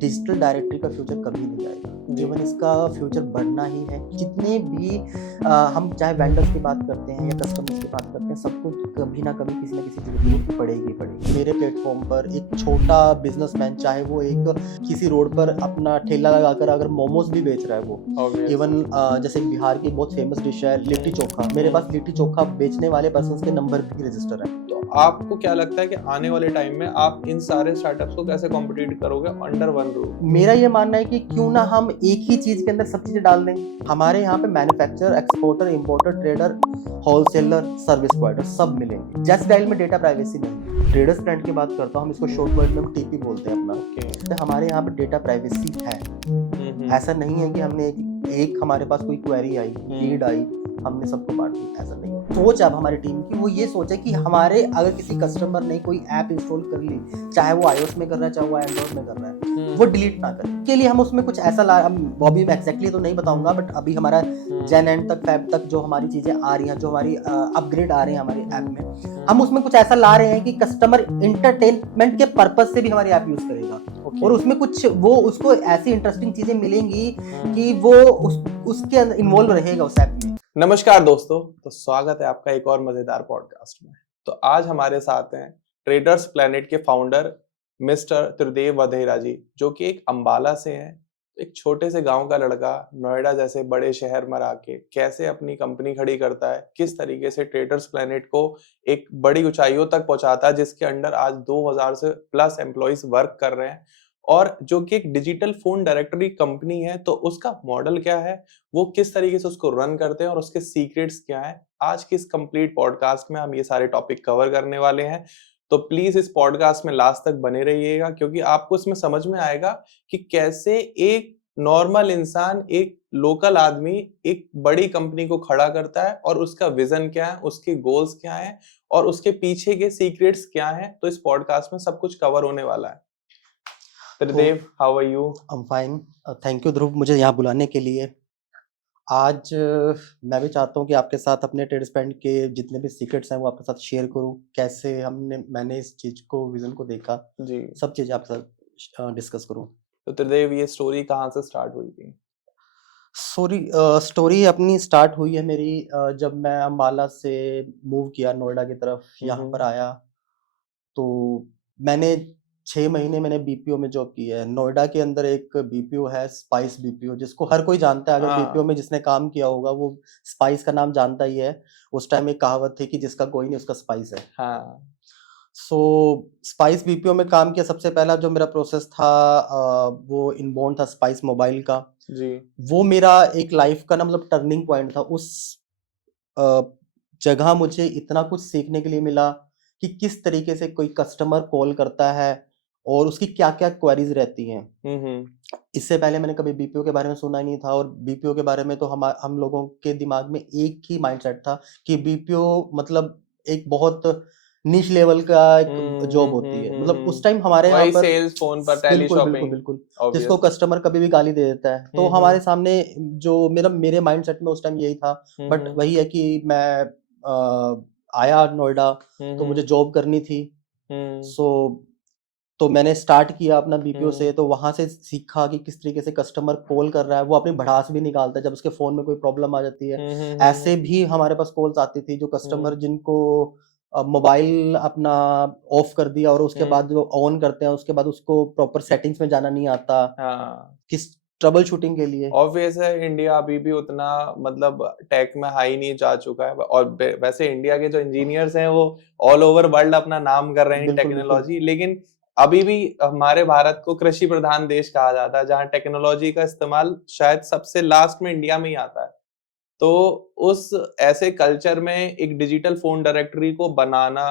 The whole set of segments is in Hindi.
डिजिटल डायरेक्टरी का फ्यूचर कभी नहीं जाएगा। इवन इसका फ्यूचर बढ़ना ही है। जितने भी हम चाहे वेंडर्स की बात करते हैं या कस्टमर्स की बात करते हैं, सबको कभी ना कभी किसी ना किसी चीज़ की जरूरत पड़ेगी पड़ेगी। मेरे प्लेटफॉर्म पर एक छोटा बिजनेसमैन, चाहे वो एक किसी रोड पर अपना ठेला लगाकर अगर मोमोज भी बेच रहा है, वो इवन जैसे बिहार की बहुत फेमस डिश है लिट्टी चोखा, मेरे पास लिट्टी चोखा बेचने वाले पर्सन के नंबर भी रजिस्टर है। तो आपको क्या लगता है कि आने वाले टाइम में आप इन सारे स्टार्टअप्स को कैसे कॉम्पिटिट करोगे अंडर वन रूफ? मेरा ये मानना है कि क्यों ना हम एक ही चीज के अंदर सब चीजें डाल दें। हमारे यहाँ पे manufacturer, exporter, importer, trader, wholesaler, service provider सब मिलेंगे। जस्ट डायल में डेटा प्राइवेसी नहीं। ट्रेडर्स ब्रांड की बात करता हूँ, हम इसको शॉर्ट वर्ड में टीपी बोलते हैं अपना। तो हमारे यहाँ पे डेटा प्राइवेसी है। ऐसा नहीं है कि हमने एक हमारे पास कोई क्वेरी आई, लीड आई, हमने सबको बांट दी, ऐसा नहीं। सोच अब हमारी टीम की वो ये सोचे कि हमारे अगर किसी कस्टमर ने कोई ऐप इंस्टॉल कर ली, चाहे वो iOS में कर रहा है चाहे वो एंड्रॉइड में कर रहा है, वो डिलीट ना करे। के लिए हम उसमें कुछ ऐसा वो अभी मैं एक्जैक्टली तो नहीं बताऊंगा, बट अभी हमारा जन एंड तक, फेब तक जो हमारी चीजें आ रही हैं, जो हमारी अपग्रेड आ रहे हैं हमारी ऐप में, हम उसमें कुछ ऐसा ला रहे हैं कि कस्टमर इंटरटेनमेंट के पर्पज से भी हमारी ऐप यूज करेगा। और उसमें कुछ वो उसको ऐसी इंटरेस्टिंग चीजें मिलेंगी कि वो उसके अंदर इन्वॉल्व रहेगा उस ऐप में। नमस्कार दोस्तों, तो स्वागत है आपका एक और मजेदार पॉडकास्ट में। तो आज हमारे साथ हैं ट्रेडर्स प्लेनेट के फाउंडर मिस्टर त्रिदेव वधेरा जी, जो कि एक अंबाला से हैं। एक छोटे से गांव का लड़का नोएडा जैसे बड़े शहर में आके कैसे अपनी कंपनी खड़ी करता है, किस तरीके से ट्रेडर्स प्लेनेट को एक बड़ी ऊंचाइयों तक पहुंचाता है, जिसके अंडर आज 2000 से प्लस एम्प्लॉइज वर्क कर रहे हैं, और जो कि एक डिजिटल फोन डायरेक्टरी कंपनी है। तो उसका मॉडल क्या है, वो किस तरीके से उसको रन करते हैं और उसके सीक्रेट्स क्या हैं, आज की इस कंप्लीट पॉडकास्ट में हम ये सारे टॉपिक कवर करने वाले हैं। तो प्लीज इस पॉडकास्ट में लास्ट तक बने रहिएगा, क्योंकि आपको इसमें समझ में आएगा कि कैसे एक नॉर्मल इंसान, एक लोकल आदमी एक बड़ी कंपनी को खड़ा करता है, और उसका विजन क्या है, उसके गोल्स क्या हैं, और उसके पीछे के सीक्रेट्स क्या हैं। तो इस पॉडकास्ट में सब कुछ कवर होने वाला है। Tridev, how are you? I am fine, thank you Dhruv मुझे यहाँ बुलाने के लिए। आज मैं भी चाहता हूँ कि आपके साथ अपने ट्रेडर्स ब्रांड के जितने भी सीक्रेट्स हैं वो आपके साथ शेयर करूँ, कैसे मैंने इस चीज को, विजन को देखा जी, सब चीजें आपके साथ डिस्कस करूँ। तो त्रिदेव, ये स्टोरी कहाँ से स्टार्ट हुई थी? स्टोरी अपनी स्टार्ट हुई है मेरी जब मैं अम्बाला से मूव किया नोएडा की तरफ, यहाँ पर आया तो मैंने 6 महीने मैंने बीपीओ में जॉब की है। नोएडा के अंदर एक बीपीओ है, स्पाइस बीपीओ, जिसको हर कोई जानता है। अगर बीपीओ में जिसने काम किया होगा वो स्पाइस का नाम जानता ही है। उस टाइम एक कहावत थी कि जिसका कोई नहीं उसका स्पाइस है। हाँ। सो स्पाइस बीपीओ में काम किया। सबसे पहला जो मेरा प्रोसेस था वो इनबाउंड था स्पाइस मोबाइल का जी। वो मेरा एक लाइफ का ना मतलब टर्निंग पॉइंट था। उस जगह मुझे इतना कुछ सीखने के लिए मिला कि किस तरीके से कोई कस्टमर कॉल करता है और उसकी क्या क्या क्वेरीज रहती हैं। इससे पहले मैंने कभी बीपीओ के बारे में सुना ही नहीं था, और बीपीओ के बारे में तो हम लोगों के दिमाग में एक ही माइंडसेट था कि बीपीओ मतलब एक बहुत निश लेवल का एक जॉब होती है। मतलब उस टाइम हमारे यहाँ पर सेल्स, फोन पर बिल्कुल बिल्कुल टेलीशॉपिंग, बिल्कुल जिसको कस्टमर कभी भी गाली दे देता है। तो हमारे सामने जो मेरे माइंडसेट में उस टाइम यही था। बट वही है कि मैं आया नोएडा तो मुझे जॉब करनी थी। सो तो मैंने स्टार्ट किया अपना बीपीओ से। तो वहां से सीखा कि किस तरीके से कस्टमर कॉल कर रहा है, वो अपनी भड़ास भी निकालता है जब उसके फोन में कोई प्रॉब्लम आ जाती है। ऐसे भी हमारे पास कॉल्स आती थी जो कस्टमर जिनको मोबाइल अपना ऑफ कर दिया और उसके बाद जो ऑन करते हैं उसके बाद उसको प्रॉपर सेटिंग्स में जाना नहीं आता। किस ट्रबल शूटिंग के लिए। ऑब्वियस है, इंडिया अभी भी उतना मतलब टेक में हाई नहीं जा चुका है, और वैसे इंडिया के जो इंजीनियर्स हैं वो ऑल ओवर वर्ल्ड अपना नाम कर रहे हैं टेक्नोलॉजी, लेकिन अभी भी हमारे भारत को कृषि प्रधान देश कहा जाता है, जहां टेक्नोलॉजी का इस्तेमाल शायद सबसे लास्ट में इंडिया में ही आता है। तो उस ऐसे कल्चर में एक डिजिटल फोन डायरेक्टरी को बनाना,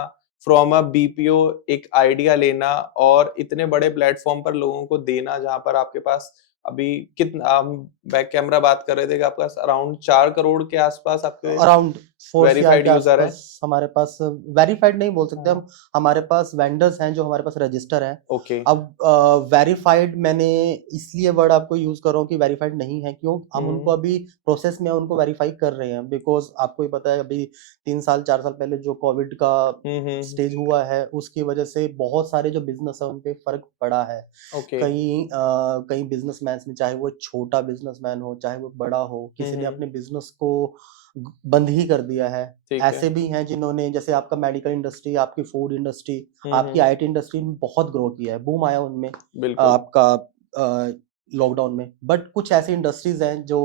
फ्रॉम अ बीपीओ एक आइडिया लेना और इतने बड़े प्लेटफॉर्म पर लोगों को देना, जहां पर आपके पास अभी कितना, हम बैक कैमरा बात कर रहे थे कि आपके पास अराउंड 4 करोड़ के आसपास आपके अराउंड 4 CR वेरीफाइड के यूजर है? आसपास हमारे पास, वेरीफाइड नहीं बोल सकते हम, हमारे पास वेंडर्स हैं जो हमारे पास रजिस्टर हैं। ओके। अब वेरीफाइड मैंने इसलिए वर्ड आपको यूज कर रहा हूँ कि वेरीफाइड नहीं है, क्यों हम उनको अभी प्रोसेस में उनको वेरीफाई कर रहे हैं, बिकॉज आपको ही पता है अभी 3 साल 4 साल पहले जो कोविड का स्टेज हुआ है उसकी वजह से बहुत सारे जो बिजनेस है उन पे फर्क पड़ा है। ओके। कई बिजनेसमैन ने, चाहे वो छोटा बिजनेसमैन हो चाहे वो बड़ा हो, किसी ने अपने बिजनेस को बंद ही कर दिया है। ठीक है। ऐसे भी हैं जिन्होंने, जैसे आपका मेडिकल इंडस्ट्री, आपकी फूड इंडस्ट्री, आपकी आईटी इंडस्ट्री में बहुत ग्रो किया है, बूम आया उनमें बिल्कुल। आपका लॉकडाउन में। बट कुछ ऐसी इंडस्ट्रीज हैं जो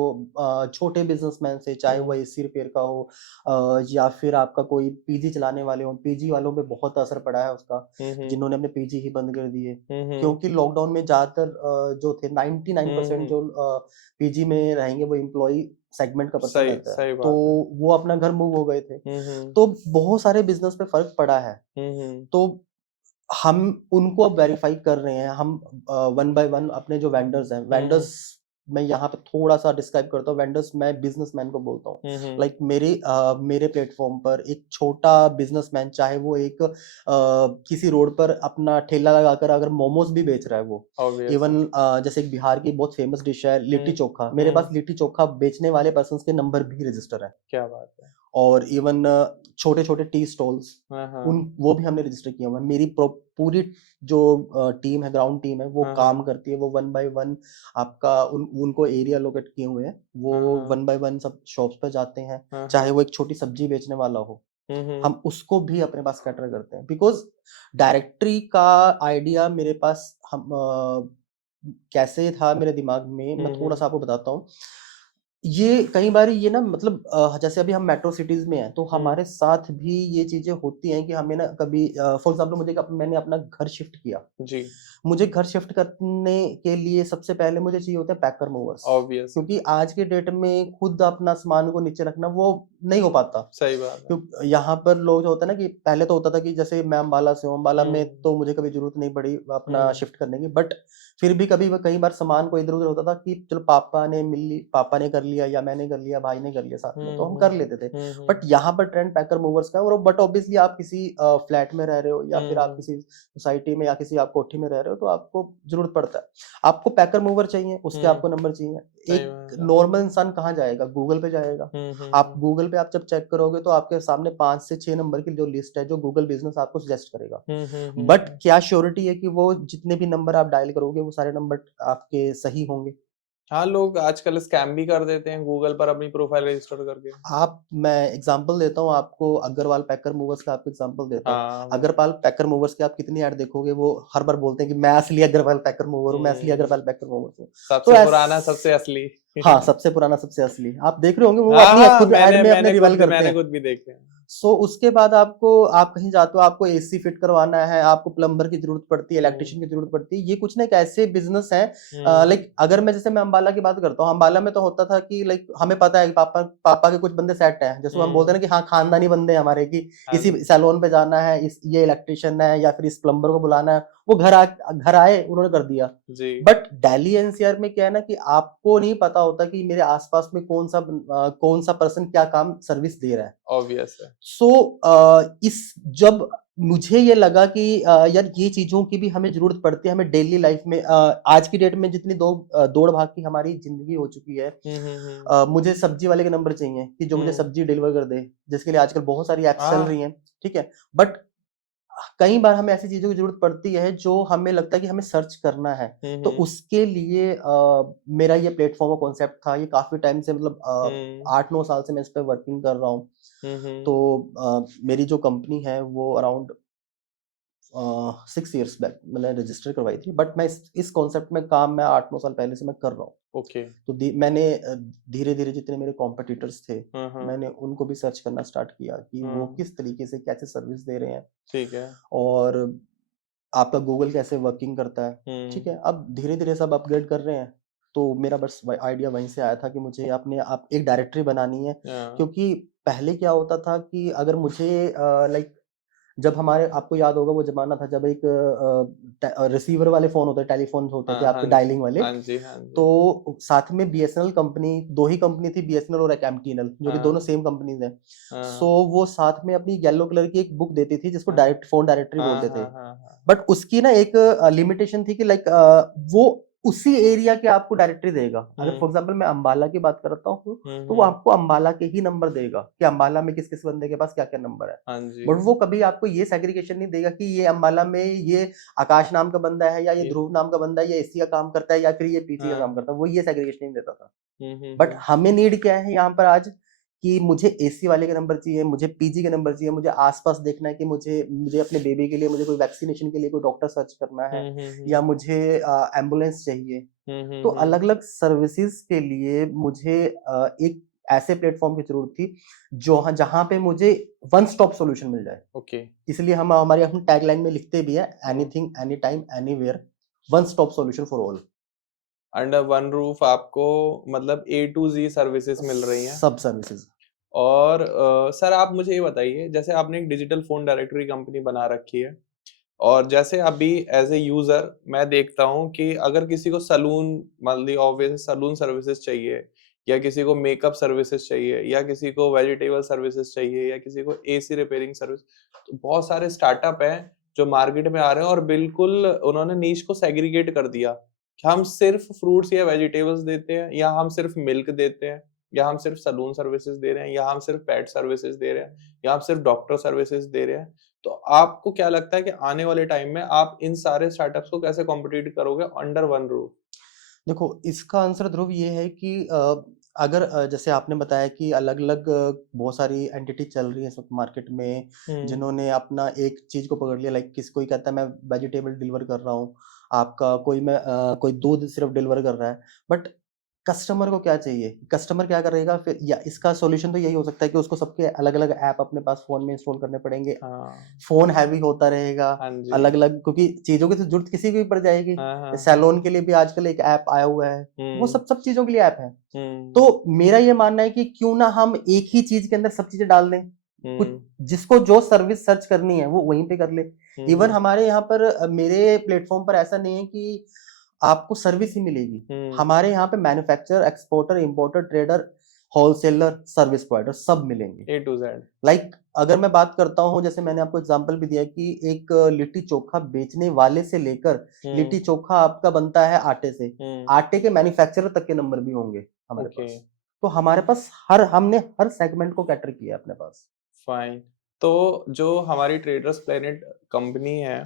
छोटे बिजनेसमैन से, चाहे वो एसी रिपेयर का हो या फिर आपका कोई पीजी चलाने वाले हो, पीजी वालों पे बहुत असर पड़ा है उसका, जिन्होंने अपने पीजी ही बंद कर दिए। क्योंकि लॉकडाउन में ज्यादातर जो थे 99% जो पीजी में रहेंगे वो एम्प्लॉय सेगमेंट का पर्सन सही रहता है, सही तो बात है। वो अपना घर मूव हो गए थे। तो बहुत सारे बिजनेस पे फर्क पड़ा है। तो हम उनको अब वेरीफाई कर रहे हैं, हम 1 बाय 1 अपने जो वेंडर्स हैं, वेंडर्स मैं यहाँ पे थोड़ा सा डिस्क्राइब करता हूँ। वेंडर्स मैं बिजनेसमैन को बोलता हूँ। लाइक मेरे प्लेटफॉर्म पर एक छोटा बिजनेसमैन, चाहे वो एक किसी रोड पर अपना ठेला लगाकर अगर मोमोज भी बेच रहा है, वो ऑब्वियस इवन जैसे एक बिहार की बहुत फेमस डिश है लिट्टी चोखा, मेरे पास लिट्टी चोखा बेचने वाले पर्सन के नंबर भी रजिस्टर है। क्या बात है। और इवन छोटे छोटे टी स्टॉल्स, हाँ। उन वो भी हमने रजिस्टर किया हुआ है। मेरी पूरी जो टीम है, ग्राउंड टीम है, वो काम करती है। वो 1 बाय 1 आपका उनको एरिया लोकेट किए हुए हैं, वो 1 बाय 1 सब शॉप्स पे जाते हैं। चाहे वो एक छोटी सब्जी बेचने वाला हो, हम उसको भी अपने पास कैटर करते हैं। बिकॉज डायरेक्टरी का आइडिया मेरे पास हम कैसे था मेरे दिमाग में, मैं थोड़ा सा आपको बताता हूँ। ये कई बार ये ना, मतलब जैसे अभी हम मेट्रो सिटीज में हैं, तो हमारे साथ भी ये चीजें होती हैं कि हमें ना कभी फॉर एग्जाम्पल मैंने अपना घर शिफ्ट किया जी। मुझे घर शिफ्ट करने के लिए सबसे पहले मुझे चाहिए होता है पैकर मूवर्स, ऑब्वियस। क्योंकि आज के डेट में खुद अपना सामान को नीचे रखना वो नहीं हो पाता। सही बात है। क्योंकि यहाँ पर लोग जो होता है ना, कि पहले तो होता था कि जैसे मैं अम्बाला से हूँ, अम्बाला में तो मुझे कभी जरूरत नहीं पड़ी अपना शिफ्ट करने की, बट फिर भी कई बार सामान को इधर उधर होता था कि चलो पापा ने कर लिया या मैंने कर लिया, भाई ने कर लिया साथ में, तो हम कर लेते थे। बट यहाँ पर ट्रेंड पैकर मूवर्स का है। और बट ऑब्वियसली आप किसी फ्लैट में रह रहे हो या फिर आप किसी सोसाइटी में या किसी आप कोठी में रह रहे हो, तो आपको जरूरत पड़ता है, आपको पैकर मूवर चाहिए, उसके आपको नंबर चाहिए। एक नॉर्मल इंसान कहाँ जाएगा? गूगल पे जाएगा। आप गूगल पे आप जब चेक करोगे तो आपके सामने 5 से 6 नंबर की जो लिस्ट है, जो गूगल बिजनेस आपको सजेस्ट करेगा। बट क्या श्योरिटी है कि वो जितने भी नंबर आप डायल करोगे वो सारे नंबर आपके सही होंगे? हाँ, लोग आजकल स्कैम भी कर देते हैं गूगल पर अपनी प्रोफाइल रजिस्टर करके। मैं एग्जांपल देता हूँ आपको, अग्रवाल पैकर मूवर्स का आपको एग्जांपल देता हूँ। हाँ। अग्रवाल पैकर मूवर्स के आप कितनी ऐड देखोगे, वो हर बार बोलते हैं कि मैं असली अग्रवाल पैकर मूवर हूँ, मैं असली अग्रवाल पैकर मूवर हूँ। सबसे पुराना सबसे असली। हाँ, सबसे पुराना सबसे असली, आप देख रहे होंगे वो हाँ, अपनी हाँ, खुद ऐड में अपने रिवील करते मैंने हैं। खुद भी देखे हैं। सो उसके बाद आप कहीं जाते हो, आपको एसी फिट करवाना है, आपको प्लम्बर की जरूरत पड़ती है, इलेक्ट्रिशियन की जरूरत पड़ती है। ये कुछ ना एक ऐसे बिजनेस है, लाइक अगर मैं अम्बाला की बात करता हूँ, अम्बाला में तो होता था कि लाइक हमें पता है कि पापा के कुछ बंदे सेट हैं, जैसे हम बोलते हैं ना कि हाँ खानदानी बंदे हैं हमारे, की इसी सैलून पे जाना है, ये इलेक्ट्रिशियन है या फिर इस प्लम्बर को बुलाना है, वो घर आए, उन्होंने कर दिया। बट दिल्ली एनसीआर में क्या है ना, कि आपको नहीं पता होता कि मेरे आसपास में कौन सा पर्सन क्या काम सर्विस दे रहा है। ऑब्वियस है। जब मुझे ये लगा कि यार ये चीजों की भी हमें जरूरत पड़ती है, हमें डेली लाइफ में, आज की डेट में जितनी दौड़ भाग की हमारी जिंदगी हो चुकी है, मुझे सब्जी वाले के नंबर चाहिए कि जो मुझे सब्जी डिलीवर कर दे, जिसके लिए आजकल बहुत सारी एप्स चल रही हैं, ठीक है। बट कई बार हमें ऐसी चीजों की जरूरत पड़ती है जो हमें लगता है कि हमें सर्च करना है, तो उसके लिए मेरा ये प्लेटफॉर्म का कॉन्सेप्ट था। ये काफी टाइम से, मतलब 8-9 साल से मैं इस पे वर्किंग कर रहा हूँ। तो मेरी जो कंपनी है वो अराउंड 6 इयर्स बैक मैंने रजिस्टर करवाई थी, बट मैं इस कॉन्सेप्ट में काम मैं 8-9 साल पहले से मैं कर रहा हूँ। ओके। तो मैंने धीरे धीरे जितने मेरे कॉम्पिटिटर्स थे, मैंने उनको भी सर्च करना स्टार्ट किया कि वो किस तरीके से कैसे सर्विस दे रहे हैं, ठीक है, और आपका गूगल कैसे वर्किंग करता है, ठीक है। अब धीरे धीरे सब अपग्रेड कर रहे हैं, तो मेरा बस आइडिया वहीं से आया था कि मुझे अपने आप एक डायरेक्टरी बनानी है। क्योंकि पहले क्या होता था कि अगर मुझे लाइक जब हमारे, आपको याद होगा वो जमाना था जब एक रिसीवर वाले फोन होते, टेलीफोन होते थे आपके डायलिंग वाले, हाँ जी हाँ जी। तो साथ में बीएसएनएल कंपनी, दो ही कंपनी थी, बीएसएनएल और एक एमटीएनएल, जो कि दोनों सेम कंपनीज हैं। सो वो साथ में अपनी येलो कलर की एक बुक देती थी जिसको डायरेक्ट फोन डायरेक्टरी बोलते थे। बट उसकी ना एक लिमिटेशन थी कि लाइक वो उसी एरिया के आपको डायरेक्टरी देगा। अगर फॉर एग्जांपल मैं अंबाला की बात करता हूँ तो वो आपको अंबाला के ही नंबर देगा कि अंबाला में किस किस बंदे के पास क्या क्या नंबर है। हाँ जी। बट वो कभी आपको ये सेग्रीगेशन नहीं देगा कि ये अंबाला में ये आकाश नाम का बंदा है, या ये ध्रुव नाम का बंदा है, ये एसी का काम करता है, या फिर ये पीसी का काम करता है। वो ये सेग्रीगेशन नहीं देता था। बट हमें नीड क्या है यहाँ पर आज कि मुझे एसी वाले के नंबर चाहिए, मुझे पीजी के नंबर चाहिए, मुझे आसपास देखना है कि मुझे अपने बेबी के लिए मुझे कोई वैक्सीनेशन के लिए कोई डॉक्टर सर्च करना है, या मुझे एम्बुलेंस चाहिए। तो अलग अलग सर्विसेज के लिए मुझे एक ऐसे प्लेटफॉर्म की जरूरत थी जो जहां पे मुझे वन स्टॉप सॉल्यूशन मिल जाए। ओके। इसलिए हम हमारी अपनी टैगलाइन में लिखते भी है, anything any time anywhere, one stop solution for all. Under one roof आपको मतलब A to Z सर्विसेज मिल रही हैं, सब सर्विसेज। और सर आप मुझे ये बताइए, जैसे आपने एक डिजिटल फोन डायरेक्टरी कंपनी बना रखी है, और जैसे अभी एज ए यूजर मैं देखता हूँ कि अगर किसी को सलून, मान ली ऑब्वियस सलून सर्विसेज चाहिए, या किसी को मेकअप सर्विसेज चाहिए, या किसी को वेजिटेबल सर्विसेज चाहिए, या किसी को एसी रिपेयरिंग सर्विस, तो बहुत सारे स्टार्टअप हैं जो मार्केट में आ रहे हैं, और बिल्कुल उन्होंने नीश को सेग्रीगेट कर दिया कि हम सिर्फ फ्रूट्स या वेजिटेबल्स देते हैं, या हम सिर्फ मिल्क देते हैं, या हम सिर्फ सलून सर्विसेज दे रहे हैं, या हम सिर्फ पेट सर्विसेज दे रहे हैं, या हम सिर्फ डॉक्टर सर्विसेज दे रहे हैं। तो आपको क्या लगता है कि आने वाले टाइम में आप इन सारे स्टार्टअप्स को कैसे कॉम्पिटिट करोगे अंडर वन रूफ? देखो, इसका आंसर ध्रुव ये है कि अगर जैसे आपने बताया कि अलग-अलग बहुत सारी एंटिटी चल रही है इस वक़्त मार्केट में, जिन्होंने अपना एक चीज़ को पकड़ लिया। लाइक किस कोई कहता है मैं वेजिटेबल डिलीवर कर रहा हूँ, आपका कोई दूध सिर्फ़ डिलीवर कर रहा है। बट कस्टमर को क्या चाहिए? कस्टमर क्या करेगा फिर? या इसका सॉल्यूशन तो यही हो सकता है कि उसको सबके अलग-अलग ऐप अपने पास फ़ोन में इंस्टॉल करने पड़ेंगे। हाँ। फ़ोन हैवी होता रहेगा, हाँ जी। अलग-अलग, क्योंकि चीज़ों की तो ज़रूरत किसी को भी पड़ जाएगी। हाँ। सैलून के लिए भी आजकल एक ऐप आया हुआ है, वो सब सब चीज़ों के लिए ऐप है। हम्म। तो मेरा ये मानना है कि क्यों ना हम एक ही चीज़ के अंदर सब चीज़ें डाल दें। कुछ जिसको जो सर्विस सर्च करनी है वो वहीं पे कर ले। इवन हमारे यहाँ पर मेरे प्लेटफ़ॉर्म पर ऐसा नहीं है कि आपको सर्विस ही मिलेगी। हमारे यहाँ पे manufacturer, exporter, importer, trader, wholesaler, service provider सब मिलेंगे। A to Z। लाइक अगर मैं बात करता हूँ, जैसे मैंने आपको एग्जांपल भी दिया कि एक लिट्टी चोखा बेचने वाले से लेकर लिट्टी चोखा आपका बनता है आटे से, आटे के मैन्युफैक्चरर तक के नंबर भी होंगे हमारे पास। तो हमारे पास हमने हर सेगमेंट को कैटर किया है अपने पास। फाइन। तो जो हमारी ट्रेडर्स प्लेनेट कंपनी है,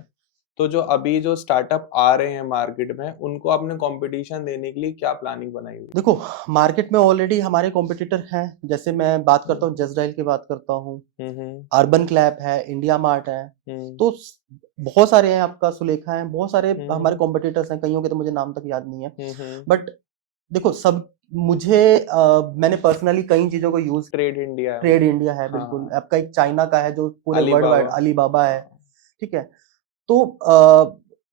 तो जो अभी जो स्टार्टअप आ रहे हैं मार्केट में, उनको आपने कंपटीशन देने के लिए क्या प्लानिंग बनाई हुई? देखो, मार्केट में ऑलरेडी हमारे कॉम्पिटिटर हैं। जैसे मैं बात करता हूँ, जस्ट डायल की बात करता हूँ, अर्बन क्लैप है, इंडिया मार्ट है, तो बहुत सारे हैं, आपका सुलेखा है, बहुत सारे हमारे कॉम्पिटिटर्स हैं। कईयों के तो मुझे नाम तक याद नहीं है। बट देखो, सब मुझे मैंने पर्सनली कई चीजों को यूज, ट्रेड इंडिया है, बिल्कुल। आपका एक चाइना का है जो पूरे वर्ल्ड वाइड, अलीबाबा है, ठीक है। तो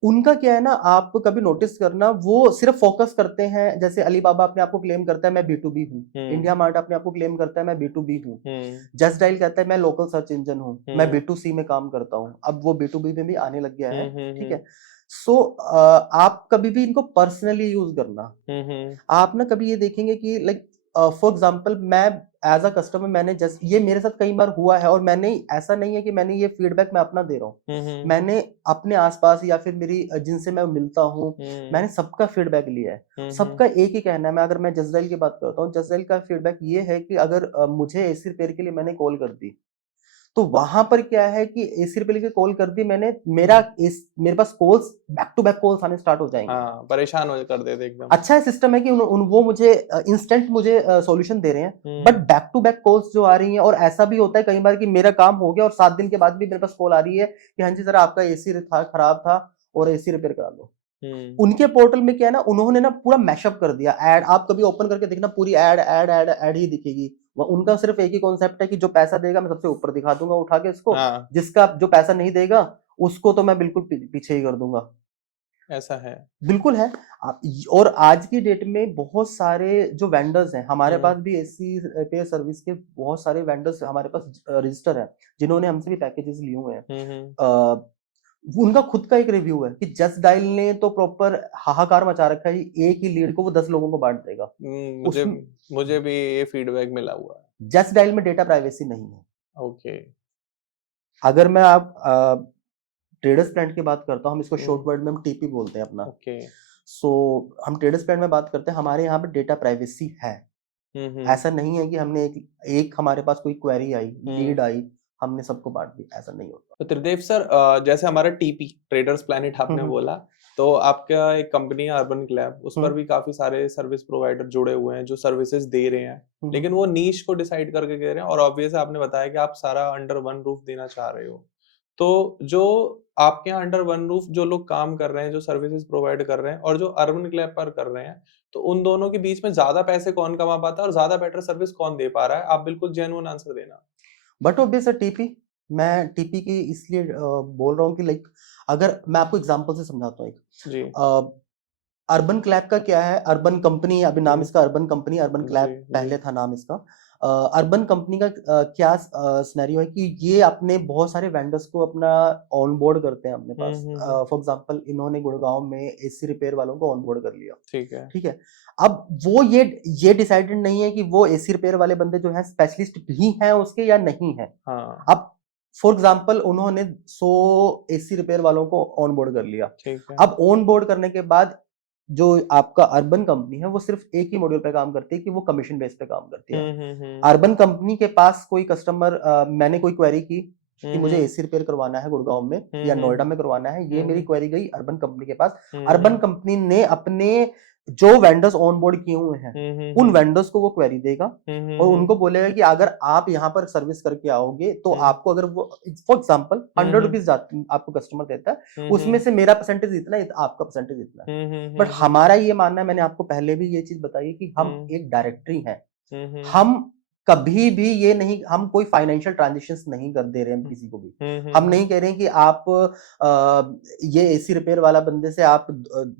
उनका क्या है ना, आप कभी नोटिस करना, वो सिर्फ फोकस करते हैं। जैसे अलीबाबा अपने आप को क्लेम करता है मैं B2B हूँ, इंडिया मार्ट अपने आप को क्लेम करता है मैं B2B हूँ, जस्ट डायल कहता है मैं लोकल सर्च इंजन हूँ, मैं B2C में काम करता हूँ। अब वो B2B में भी आने लग गया है, ठीक है। सो आप कभी भी इनको पर्सनली यूज करना। आप ना कभी ये देखेंगे कि लाइक फॉर एग्जाम्पल, मैं एज अ कस्टमर, मैंने जस्ट, ये मेरे साथ कई बार हुआ है, और मैंने, ऐसा नहीं है कि मैंने ये फीडबैक मैं अपना दे रहा हूँ, मैंने अपने आसपास या फिर मेरी जिनसे मैं मिलता हूँ, मैंने सबका फीडबैक लिया है। सबका एक ही कहना है, मैं अगर मैं जस्ट डायल की बात करता हूँ, जस्ट डायल का फीडबैक ये है कि अगर मुझे एसी रिपेयर के लिए मैंने कॉल कर दी, तो वहां पर क्या है कि एसी रिपेयर के कॉल कर दी मैंने, मेरे पास calls back to back calls आने स्टार्ट हो जाएंगे। हाँ, परेशान हो कर देते एकदम। अच्छा सिस्टम है कि वो मुझे इंस्टेंट मुझे सॉल्यूशन दे रहे हैं, but back to back calls जो आ रही हैं, और ऐसा भी होता है कई बार कि मेरा काम हो गया और 7 दिन के बाद भी मेरे पास कॉल आ रही है कि हाँ जी सर, आपका एसी था, खराब था और एसी रिपेयर करा लो। उनके पोर्टल में क्या है ना, उन्होंने ना पूरा मैशअप कर दिया। ऐड आप कभी ओपन करके देखना, पूरी ऐड ही दिखेगी। उनका सिर्फ एक ही कॉन्सेप्ट है कि जो पैसा देगा मैं सबसे ऊपर दिखा दूंगा उठा के इसको, जिसका जो पैसा नहीं देगा उसको तो मैं बिल्कुल पीछे ही कर दूंगा। ऐसा है। बिल्कुल है। और आज की डेट में बहुत सारे जो वेंडर्स हैं, हमारे पास भी एसी रिपेयर सर्विस के बहुत सारे वेंडर्स हमारे पास रजिस्टर हैं, जिन्होंने हमसे भी पैकेजेस लिए हुए हैं। उनका खुद का एक रिव्यू है कि जस्ट डायल ने तो प्रॉपर हाहाकार मचा रखा है, एक ही लीड को वो 10 लोगों को बांट देगा। मुझे मुझे भी ये फीडबैक मिला हुआ है। जस्ट डायल में डेटा प्राइवेसी नहीं है। ओके। अगर मैं आप ट्रेडर्स प्लान की बात करता हूँ, हम इसको शॉर्ट वर्ड में हम टीपी बोलते हैं अपना। ओके। सो हम ट्रेडर्स प्लान में बात करते हैं, हमारे यहाँ पे डेटा प्राइवेसी है। ऐसा नहीं है कि हमने एक हमारे पास कोई क्वेरी आई, लीड आई, हमने सबको बांट दी, ऐसा नहीं होता। तो त्रिदेव सर, जैसे हमारा टीपी ट्रेडर्स प्लैनेट आपने बोला, तो आपका एक कंपनी है अर्बन क्लैब, उस पर भी काफी सारे सर्विस प्रोवाइडर जुड़े हुए हैं जो सर्विसेज दे रहे हैं, लेकिन वो नीश को डिसाइड करके दे रहे हैं, और ऑब्वियस आपने बताया कि आप सारा अंडर वन रूफ देना चाह रहे हो। तो जो आपके यहाँ अंडर वन रूफ जो लोग काम कर रहे हैं, जो सर्विसेज प्रोवाइड कर रहे हैं, और जो अर्बन क्लैब पर कर रहे हैं, तो उन दोनों के बीच में ज्यादा पैसे कौन कमा पाता है और ज्यादा बेटर सर्विस कौन दे पा रहा है? आप बिल्कुल जेन्युइन आंसर देना। बट ऑब्वियस है टीपी। मैं टीपी की इसलिए बोल रहा हूँ कि लाइक, अगर मैं आपको एग्जांपल से समझाता हूँ एक जी। अर्बन क्लैब का क्या है, अर्बन कंपनी, अभी नाम इसका अर्बन कंपनी, अर्बन क्लैब पहले था नाम इसका। अर्बन कंपनी का क्या सिनेरियो है कि ये अपने बहुत सारे वेंडर्स को अपना ऑन बोर्ड करते हैं अपने पास। फॉर एग्जांपल इन्होंने गुड़गांव में एसी रिपेयर वालों को ऑन बोर्ड कर लिया। ठीक है। अब वो ये डिसाइडेड नहीं है कि वो एसी रिपेयर वाले बंदे जो है स्पेशलिस्ट भी हैं उसके या नहीं है। अब फॉर एग्जाम्पल उन्होंने 100 एसी रिपेयर वालों को ऑन बोर्ड कर लिया। अब ऑन बोर्ड करने के बाद जो आपका अर्बन कंपनी है वो सिर्फ एक ही मॉड्यूल पे काम करती है कि वो कमीशन बेस पे काम करती है। अर्बन कंपनी के पास कोई कस्टमर, मैंने कोई क्वेरी की कि मुझे एसी रिपेयर करवाना है गुड़गांव में या नोएडा में करवाना है, ये मेरी क्वेरी गई अर्बन कंपनी के पास। अर्बन कंपनी ने अपने जो वेंडर्स ऑन बोर्ड किए हुए हैं उन वेंडर्स को वो क्वेरी देगा और उनको बोलेगा कि अगर आप यहाँ पर सर्विस करके आओगे तो आपको, अगर वो फॉर एग्जांपल 100 रुपीज आपको कस्टमर देता है, उसमें से मेरा परसेंटेज इतना है, आपका परसेंटेज इतना है। बट हमारा ये मानना है, मैंने आपको पहले भी ये चीज बताई कि हम एक डायरेक्टरी है, हम कभी भी ये नहीं, हम कोई फाइनेंशियल ट्रांजेक्शंस नहीं कर दे रहे हैं किसी को भी। हम नहीं कह रहे हैं कि आप ये एसी रिपेयर वाला बंदे से आप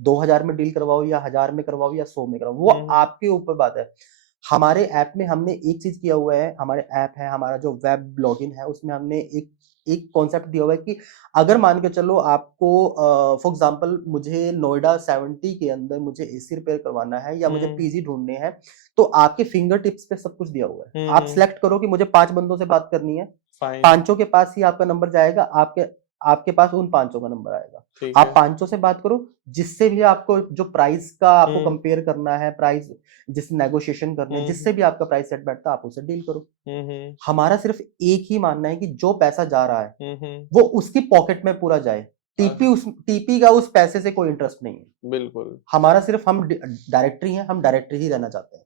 2000 में डील करवाओ या 1000 में करवाओ या 100 में करवाओ, वो आपके ऊपर बात है। हमारे ऐप में हमने एक चीज किया हुआ है, हमारे ऐप है, हमारा जो वेब लॉगिन है, उसमें हमने एक कॉन्सेप्ट दिया हुआ है कि अगर मान के चलो आपको फॉर एग्जांपल मुझे नोएडा 70 के अंदर मुझे एसी रिपेयर करवाना है या मुझे पीजी ढूंढने हैं, तो आपके फिंगर टिप्स पे सब कुछ दिया हुआ है। आप सिलेक्ट करो कि मुझे 5 बंदों से बात करनी है, 5 के पास ही आपका नंबर जाएगा, आपके पास उन 5 का नंबर आएगा। आप 5 से बात करो, जिससे भी आपको जो प्राइस का आपको कंपेयर करना है, प्राइस जिससे नेगोशिएशन करना है, जिससे भी आपका प्राइस सेट बैठता है आप उससे डील करो। हमारा सिर्फ एक ही मानना है कि जो पैसा जा रहा है वो उसकी पॉकेट में पूरा जाए। टीपी का उस पैसे से कोई इंटरेस्ट नहीं है। बिल्कुल। हमारा सिर्फ, हम डायरेक्टरी हैं, हम डायरेक्टरी ही रहना चाहते हैं।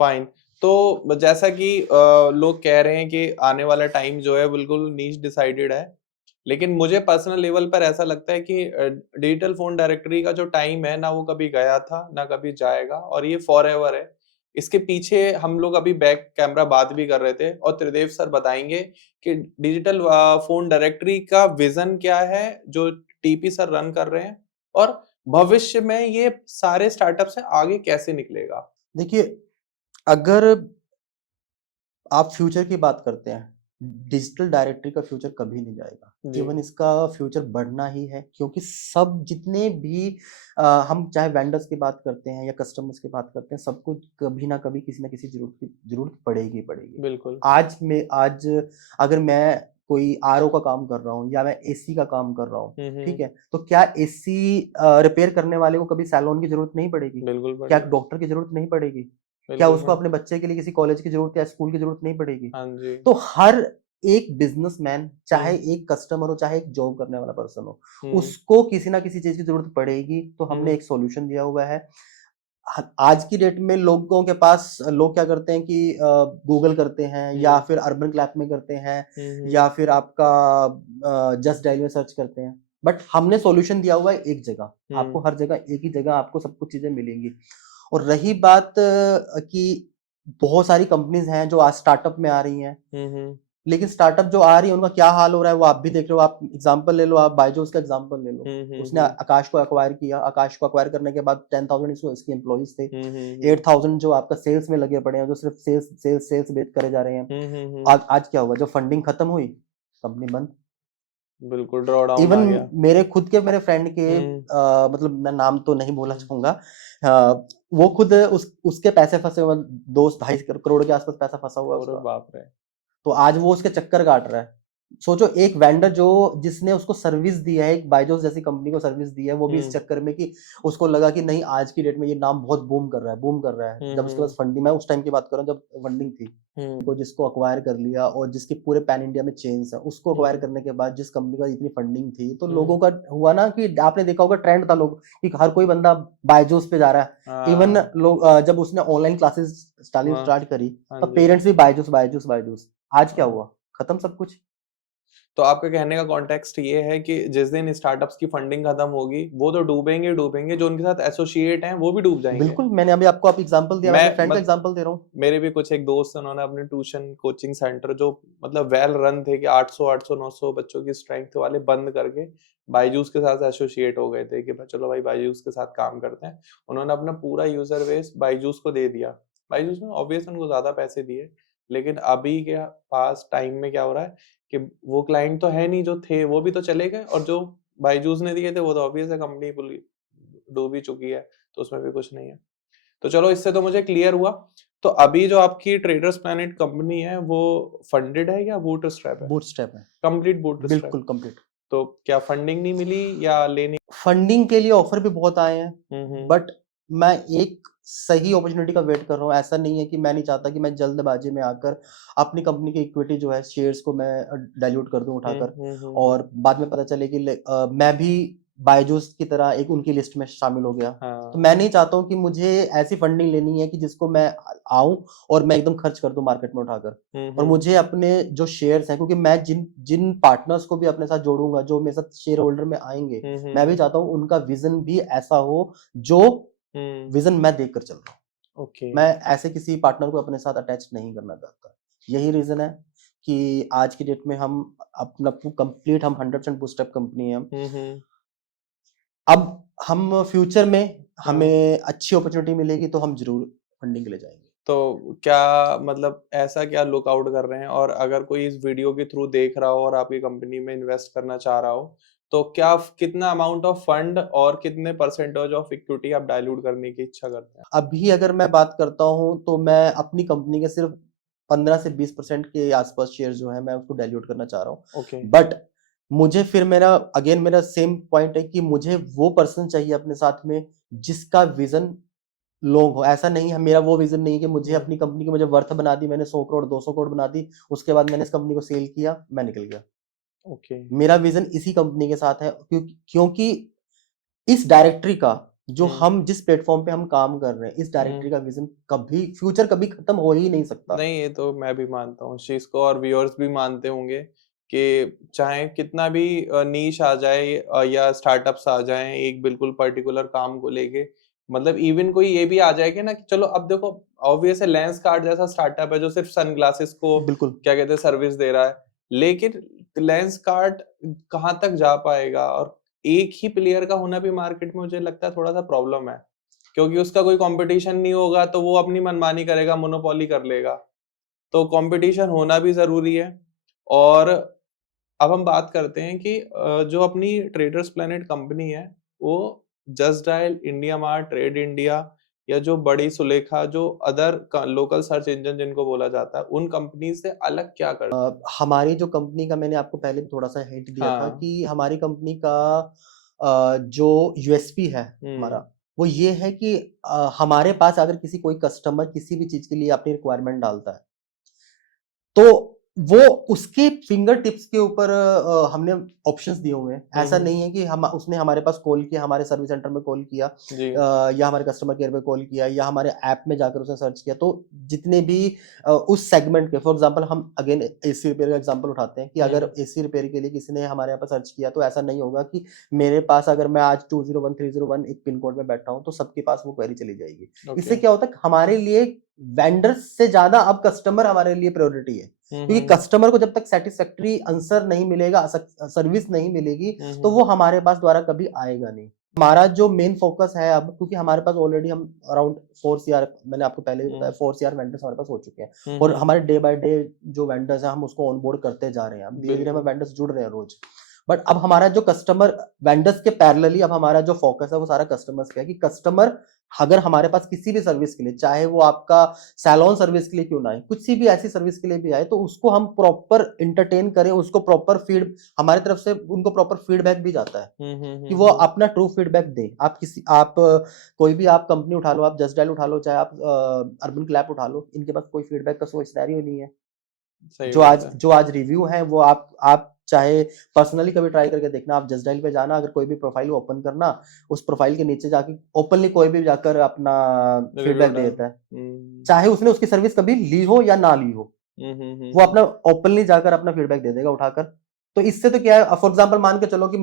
फाइन। तो जैसा कि लोग कह रहे हैं कि आने वाला टाइम जो है बिल्कुल नीश डिसाइडेड है, लेकिन मुझे पर्सनल लेवल पर ऐसा लगता है कि डिजिटल फोन डायरेक्टरी का जो टाइम है ना, वो कभी गया था ना कभी जाएगा, और ये फॉरएवर है। इसके पीछे हम लोग अभी बैक कैमरा बात भी कर रहे थे, और त्रिदेव सर बताएंगे कि डिजिटल फोन डायरेक्टरी का विजन क्या है जो टीपी सर रन कर रहे हैं, और भविष्य में ये सारे स्टार्टअप से आगे कैसे निकलेगा। देखिए, अगर आप फ्यूचर की बात करते हैं, डिजिटल डायरेक्टरी का फ्यूचर कभी नहीं जाएगा। इवन इसका फ्यूचर बढ़ना ही है, क्योंकि सब जितने भी हम चाहे वेंडर्स की बात करते हैं या कस्टमर्स की बात करते हैं, सबको कभी ना कभी किसी ना किसी जरूरत पड़ेगी। बिल्कुल। आज अगर मैं कोई आरओ का काम कर रहा हूँ या मैं एसी का काम कर रहा हूँ, ठीक है, तो क्या एसी रिपेयर करने वाले को कभी सैलून की जरूरत नहीं पड़ेगी? बिल्कुल। क्या डॉक्टर की जरूरत नहीं पड़ेगी? क्या उसको अपने बच्चे के लिए किसी कॉलेज की जरूरत या स्कूल की जरूरत नहीं पड़ेगी? तो हर एक बिजनेसमैन, चाहे एक कस्टमर हो, चाहे एक जॉब करने वाला पर्सन हो, उसको किसी ना किसी चीज की जरूरत पड़ेगी। तो हमने एक सॉल्यूशन दिया हुआ है। आज की डेट में लोगों के पास, लोग क्या करते हैं कि गूगल करते हैं या फिर अर्बन क्लैप में करते हैं या फिर आपका जस्ट डायल में सर्च करते हैं, बट हमने सॉल्यूशन दिया हुआ है एक जगह, आपको हर जगह एक ही जगह आपको सब कुछ चीजें मिलेंगी। और रही बात कि बहुत सारी कंपनीज हैं जो आज स्टार्टअप में आ रही हैं, लेकिन स्टार्टअप जो आ रही है उनका क्या हाल हो रहा है वो आप भी देख रहे हो। आप एग्जांपल ले लो, आप बायजूस का एग्जांपल ले लो। उसने आकाश को एक्वायर किया, आकाश को एक्वायर करने के बाद 10,000 इसके एम्प्लॉइज थे, 8,000 जो आपका सेल्स में लगे पड़े हैं, जो सिर्फ सेल्स बेच करे जा रहे हैं। आज क्या हुआ, जब फंडिंग खत्म हुई कंपनी बंद, बिल्कुल ड्रॉ डाउन इवन आ गया। मेरे फ्रेंड के मतलब मैं नाम तो नहीं बोलना चाहूंगा, वो खुद उसके पैसे फंसे हुए, 2-2.5 करोड़ के आसपास पैसा फंसा हुआ है उसका। बाप रे। तो आज वो उसके चक्कर काट रहा है। सोचो, एक वेंडर जिसने उसको सर्विस दी है, एक बायजूस जैसी कंपनी को सर्विस दी है, वो भी इस चक्कर में कि उसको लगा कि नहीं आज की डेट में ये नाम बहुत बूम कर रहा है। जब उसके पास फंडिंग, मैं उस टाइम की बात कर रहा हूँ जब फंडिंग थी, तो जिसको अक्वायर कर लिया और जिसके पूरे पैन इंडिया में चेन्स है, उसको अक्वायर करने के बाद जिस कंपनी का इतनी फंडिंग थी, तो लोगों का हुआ ना कि आपने देखा होगा ट्रेंड था लोग कि हर कोई बंदा बायजूस पे जा रहा है। इवन लोग जब उसने ऑनलाइन क्लासेस स्टार्ट करी तो पेरेंट्स भी बायजूस। आज क्या हुआ, खत्म सब कुछ। तो आपका कहने का कॉन्टेक्स्ट ये है कि जिस दिन स्टार्टअप्स की फंडिंग खत्म होगी वो तो डूबेंगे, जो उनके साथ एसोसिएट हैं वो भी डूब जाएंगे। बिल्कुल, मैंने अभी आपको एग्जांपल दिया, मैं फ्रेंड का एग्जांपल दे रहा हूँ। मेरे भी कुछ एक दोस्त हैं, उन्होंने अपने ट्यूशन कोचिंग सेंटर जो मतलब वेल रन थे कि 800-900 बच्चों की स्ट्रेंथ वाले बंद करके बायजूस के साथ एसोसिएट हो गए थे कि चलो भाई बायजूस के साथ काम करते हैं। उन्होंने अपना पूरा यूजर बेस बायजूस को दे दिया। बायजूस में ऑब्वियस उनको ज्यादा पैसे दिए, लेकिन अभी के पास टाइम में क्या हो रहा है कि वो क्लाइंट तो है नहीं, जो थे वो भी तो चले गए, और जो बायजूस ने दिए थे वो तो ऑब्वियस है कंपनी डूब ही चुकी है, तो उसमें भी कुछ नहीं है। तो चलो, इससे तो मुझे क्लियर हुआ। तो अभी जो आपकी ट्रेडर्स प्लैनेट कंपनी है वो फंडेड है या बूटस्ट्रैप है? बूटस्ट्रैप है, कंप्लीट बूटस्ट्रैप। बिल्कुल कंप्लीट। तो क्या फंडिंग नहीं मिली या लेनी? फंडिंग के लिए ऑफर भी बहुत आए हैं, बट मैं एक सही अपॉर्चुनिटी का वेट कर रहा हूँ। ऐसा नहीं है कि मैं नहीं चाहता कि मैं जल्दबाजी में आकर अपनी कंपनी की इक्विटी जो है, शेयर्स को मैं डाइल्यूट कर दूं उठाकर, और बाद में पता चले कि मैं भी बायजूस की तरह एक उनकी लिस्ट में शामिल हो गया। तो मैं नहीं चाहता हूँ कि मुझे ऐसी फंडिंग लेनी है कि जिसको मैं आऊं और मैं एकदम खर्च कर दूं मार्केट में उठाकर। और मुझे अपने जो शेयर्स हैं, क्योंकि मैं जिन पार्टनर्स को भी अपने साथ जोड़ूंगा, जो मेरे साथ शेयर होल्डर में आएंगे, मैं भी चाहता हूँ उनका विजन भी ऐसा हो जो विजन मैं देखकर चल रहा हूँ। मैं ऐसे किसी पार्टनर को अपने साथ अटैच नहीं करना चाहता। यही रीजन है कि आज की डेट में हम अपना कंप्लीट, हम 100% बूटस्ट्रैप कंपनी है। अब हम फ्यूचर में हमें अच्छी अपॉर्चुनिटी मिलेगी तो हम जरूर फंडिंग के लिए जाएंगे। तो क्या मतलब ऐसा क्या लुक आउट कर रहे हैं? और अगर कोई इस वीडियो के थ्रू देख रहा हो और आपकी कंपनी में इन्वेस्ट करना चाह रहा हो, तो क्या कितना अमाउंट ऑफ फंड और कितने परसेंटेज ऑफ इक्विटी आप डाइल्यूट करने की इच्छा करते हैं? अभी अगर मैं बात करता हूं तो मैं अपनी कंपनी के सिर्फ 15 से 20% के आसपास शेयर जो है मैं उसको डाइल्यूट करना चाह रहा हूँ। बट मुझे फिर मेरा सेम पॉइंट है कि मुझे वो पर्सन चाहिए अपने साथ में जिसका विजन लॉन्ग हो। ऐसा नहीं है, मेरा वो विजन नहीं है कि मुझे अपनी कंपनी की मुझे वर्थ बना दी, मैंने 100 करोड़ 200 करोड़ बना दी, उसके बाद मैंने इस कंपनी को सेल किया, मैं निकल गया। मेरा विजन इसी कंपनी के साथ है, क्योंकि इस डायरेक्टरी का जो हम जिस प्लेटफॉर्म पे हम काम कर रहे हैं, इस डायरेक्टरी का विजन फ्यूचर कभी खत्म हो ही नहीं सकता। नहीं, ये तो मैं भी मानता हूँ इस चीज को, और व्यूअर्स भी मानते होंगे कि चाहे कितना भी नीश आ जाए या स्टार्टअप्स आ जाएं एक बिल्कुल पर्टिकुलर काम को लेके, मतलब इवन कोई ये भी आ जाएगा ना कि चलो अब देखो, ऑब्वियस है लेंसकार्ट जैसा स्टार्टअप है जो सिर्फ सनग्लासेस को बिल्कुल क्या कहते हैं सर्विस दे रहा है, लेकिन लेंसकार्ट कहाँ तक जा पाएगा? और एक ही प्लेयर का होना भी मार्केट में मुझे लगता है थोड़ा सा प्रॉब्लम है, क्योंकि उसका कोई कंपटीशन नहीं होगा तो वो अपनी मनमानी करेगा, मोनोपोली कर लेगा। तो कंपटीशन होना भी जरूरी है। और अब हम बात करते हैं कि जो अपनी ट्रेडर्स प्लैनेट कंपनी है वो just dial, India mart, trade India या जो बड़ी सुलेखा, जो अदर लोकल सर्च इंजन जिनको बोला जाता है, उन कंपनी से अलग क्या कर? हमारी जो कंपनी का, मैंने आपको पहले थोड़ा सा हिंट दिया था कि हमारी कंपनी का जो यूएसपी है हमारा, वो ये है कि हमारे पास अगर कोई कस्टमर किसी भी चीज के लिए अपनी रिक्वायरमेंट डालता है तो वो उसके फिंगर टिप्स के ऊपर हमने ऑप्शंस दिए हुए हैं। ऐसा नहीं है कि उसने हमारे पास कॉल किया, हमारे सर्विस सेंटर में कॉल किया, या हमारे कस्टमर केयर पे कॉल किया, या हमारे ऐप में जाकर उसने सर्च किया। तो जितने भी उस सेगमेंट के, फॉर एग्जांपल हम अगेन एसी रिपेयर का एग्जांपल उठाते हैं कि अगर एसी रिपेयर के लिए किसी ने हमारे यहाँ पर सर्च किया, तो ऐसा नहीं होगा कि मेरे पास अगर मैं आज 201-301 एक पिन कोड में बैठा हूँ तो सबके पास वो क्वेरी चली जाएगी। इससे क्या होता है, हमारे लिए वेंडर्स से ज्यादा अब कस्टमर हमारे लिए प्रायोरिटी है। क्योंकि कस्टमर को जब तक सेटिस्फैक्टरी आंसर नहीं मिलेगा, सर्विस नहीं मिलेगी, तो वो हमारे पास द्वारा कभी आएगा नहीं। हमारा जो मेन फोकस है अब, क्योंकि हमारे पास ऑलरेडी हम अराउंड 4 CR, मैंने आपको पहले बताया 4 CR वेंडर्स हमारे पास हो चुके हैं, और हमारे डे बाय डे जो वेंडर्स हैं हम उसको ऑनबोर्ड करते जा रहे हैं, धीरे धीरे हमें वेंडर्स जुड़ रहे हैं रोज। बट अब हमारा जो कस्टमर वेंडर्स के पैरेलली अब हमारा जो फोकस है वो सारा कस्टमर्स पे है, कि कस्टमर अगर हमारे पास किसी भी सर्विस के लिए, चाहे वो आपका सैलून सर्विस के लिए क्यों ना आए, कुछ सी भी ऐसी सर्विस के लिए भी आए, तो उसको हम प्रॉपर एंटरटेन करें, उसको प्रॉपर फीड, हमारी तरफ से उनको प्रॉपर फीडबैक भी जाता है कि वो अपना ट्रू फीडबैक दे। आप कोई भी आप कंपनी उठा लो, आप जस्ट डायल उठा लो, चाहे आप अर्बन क्लैप उठा लो, इनके पास कोई फीडबैक का कोई सिनेरियो नहीं है। जो आज रिव्यू है वो आप चाहे पर्सनली कभी ट्राई करके देखना, आप जस्ट डायल पे जाना, अगर कोई भी प्रोफाइल ओपन करना, उस प्रोफाइल के नीचे जाके ओपनली कोई भी जाकर अपना फीडबैक दे देता है, चाहे उसने उसकी सर्विस कभी ली हो या ना ली हो, वो अपना ओपनली जाकर अपना फीडबैक दे देगा उठाकर। तो इससे तो क्या है, फॉर एग्जांपल मान के चलो कि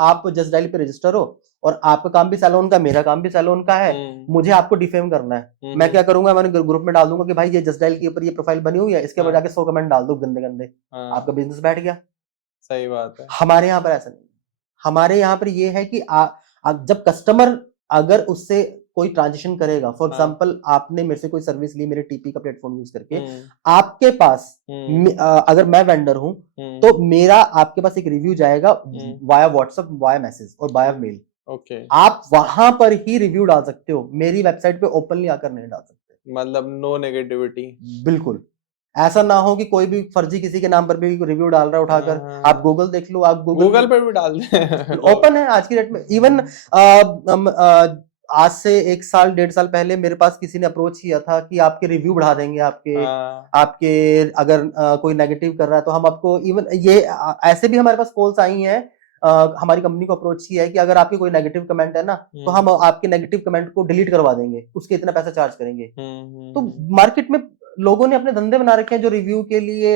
आप जस्ट डायल पे रजिस्टर हो और आपका काम भी सैलून का, मेरा काम भी सैलून का है, मुझे आपको डिफेम करना है, मैं क्या करूंगा, मैंने ग्रुप में डाल दूंगा कि भाई ये जस्ट डायल के ऊपर ये प्रोफाइल बनी हुई है, इसके ऊपर जाके 100 कमेंट डाल दो गंदे गंदे, आपका बिजनेस बैठ गया। सही बात है। हमारे यहाँ पर ऐसा नहीं, हमारे यहाँ पर ये है कि जब कस्टमर अगर उससे कोई ट्रांजेक्शन करेगा, फॉर एग्जांपल आपने मेरे से कोई सर्विस ली मेरे टीपी का प्लेटफॉर्म यूज करके, आपके पास अगर मैं वेंडर हूं तो मेरा आपके पास एक रिव्यू जाएगा वाया व्हाट्सएप, वाया मैसेज और वाया मेल। आप वहां पर ही रिव्यू डाल सकते हो, मेरी वेबसाइट पे ओपनली आकर नहीं डाल सकते। मतलब नो नेगेटिविटी। बिल्कुल, ऐसा ना हो कि कोई भी फर्जी किसी के नाम पर भी रिव्यू डाल रहा है उठाकर। आप गूगल देख लो, आप गूगल पे भी डाल दें, ओपन है आज की डेट में। इवन आज से 1 साल 1.5 साल पहले मेरे पास किसी ने अप्रोच किया था कि आपके रिव्यू बढ़ा देंगे, आपके अगर कोई नेगेटिव कर रहा है तो हम आपको, इवन ये ऐसे भी हमारे पास कॉल्स आई हैं, हमारी कंपनी को अप्रोच किया है कि अगर आपके कोई नेगेटिव कमेंट है ना तो हम आपके नेगेटिव कमेंट को डिलीट करवा देंगे, उसके इतना पैसा चार्ज करेंगे। तो मार्केट में लोगों ने अपने धंधे बना रखे हैं जो रिव्यू के लिए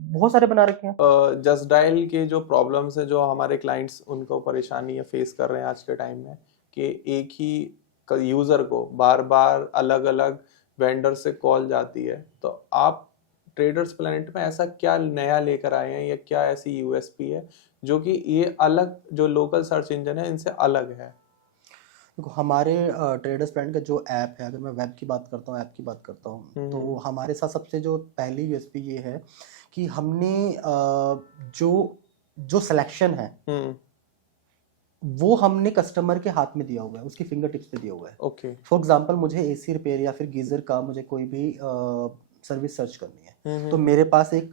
बहुत सारे बना रखे हैं। जस्ट डायल के जो प्रॉब्लम्स है, जो हमारे क्लाइंट्स उनको परेशानी या फेस कर रहे हैं आज के टाइम में, कि एक ही यूजर को बार बार अलग अलग वेंडर से कॉल जाती है, तो आप ट्रेडर्स प्लैनेट में ऐसा क्या नया लेकर आए हैं या क्या ऐसी यूएसपी है जो कि ये अलग, जो लोकल सर्च इंजन है इनसे अलग है? देखो, हमारे ट्रेडर्स प्लैनेट का जो ऐप है, अगर मैं वेब की बात करता हूँ, ऐप की बात करता हूँ, तो हमारे साथ सबसे जो पहली यूएसपी ये है कि हमने जो सिलेक्शन है वो हमने कस्टमर के हाथ में दिया हुआ है, उसकी फिंगर टिप्स पे दिया हुआ है। ओके। फॉर एग्जांपल मुझे एसी रिपेयर या फिर गीजर का मुझे कोई भी सर्विस सर्च करनी है, तो मेरे पास एक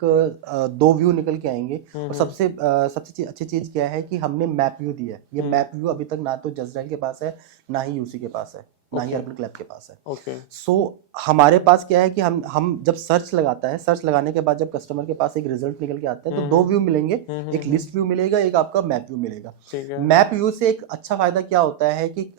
2 व्यू निकल के आएंगे। और सबसे अच्छी चीज क्या है कि हमने मैप व्यू दिया है। ये मैप व्यू अभी तक ना तो जस्ट डायल के पास है, ना ही यूसी के पास है, ना ही अर्बन क्लैप के पास है। सो हमारे पास क्या है कि हम जब सर्च लगाता है, सर्च लगाने के बाद जब कस्टमर के पास एक रिजल्ट निकल के आता है तो 2 व्यू मिलेंगे, एक लिस्ट व्यू मिलेगा, एक आपका मैप व्यू मिलेगा। मैप व्यू से एक अच्छा फायदा क्या होता है कि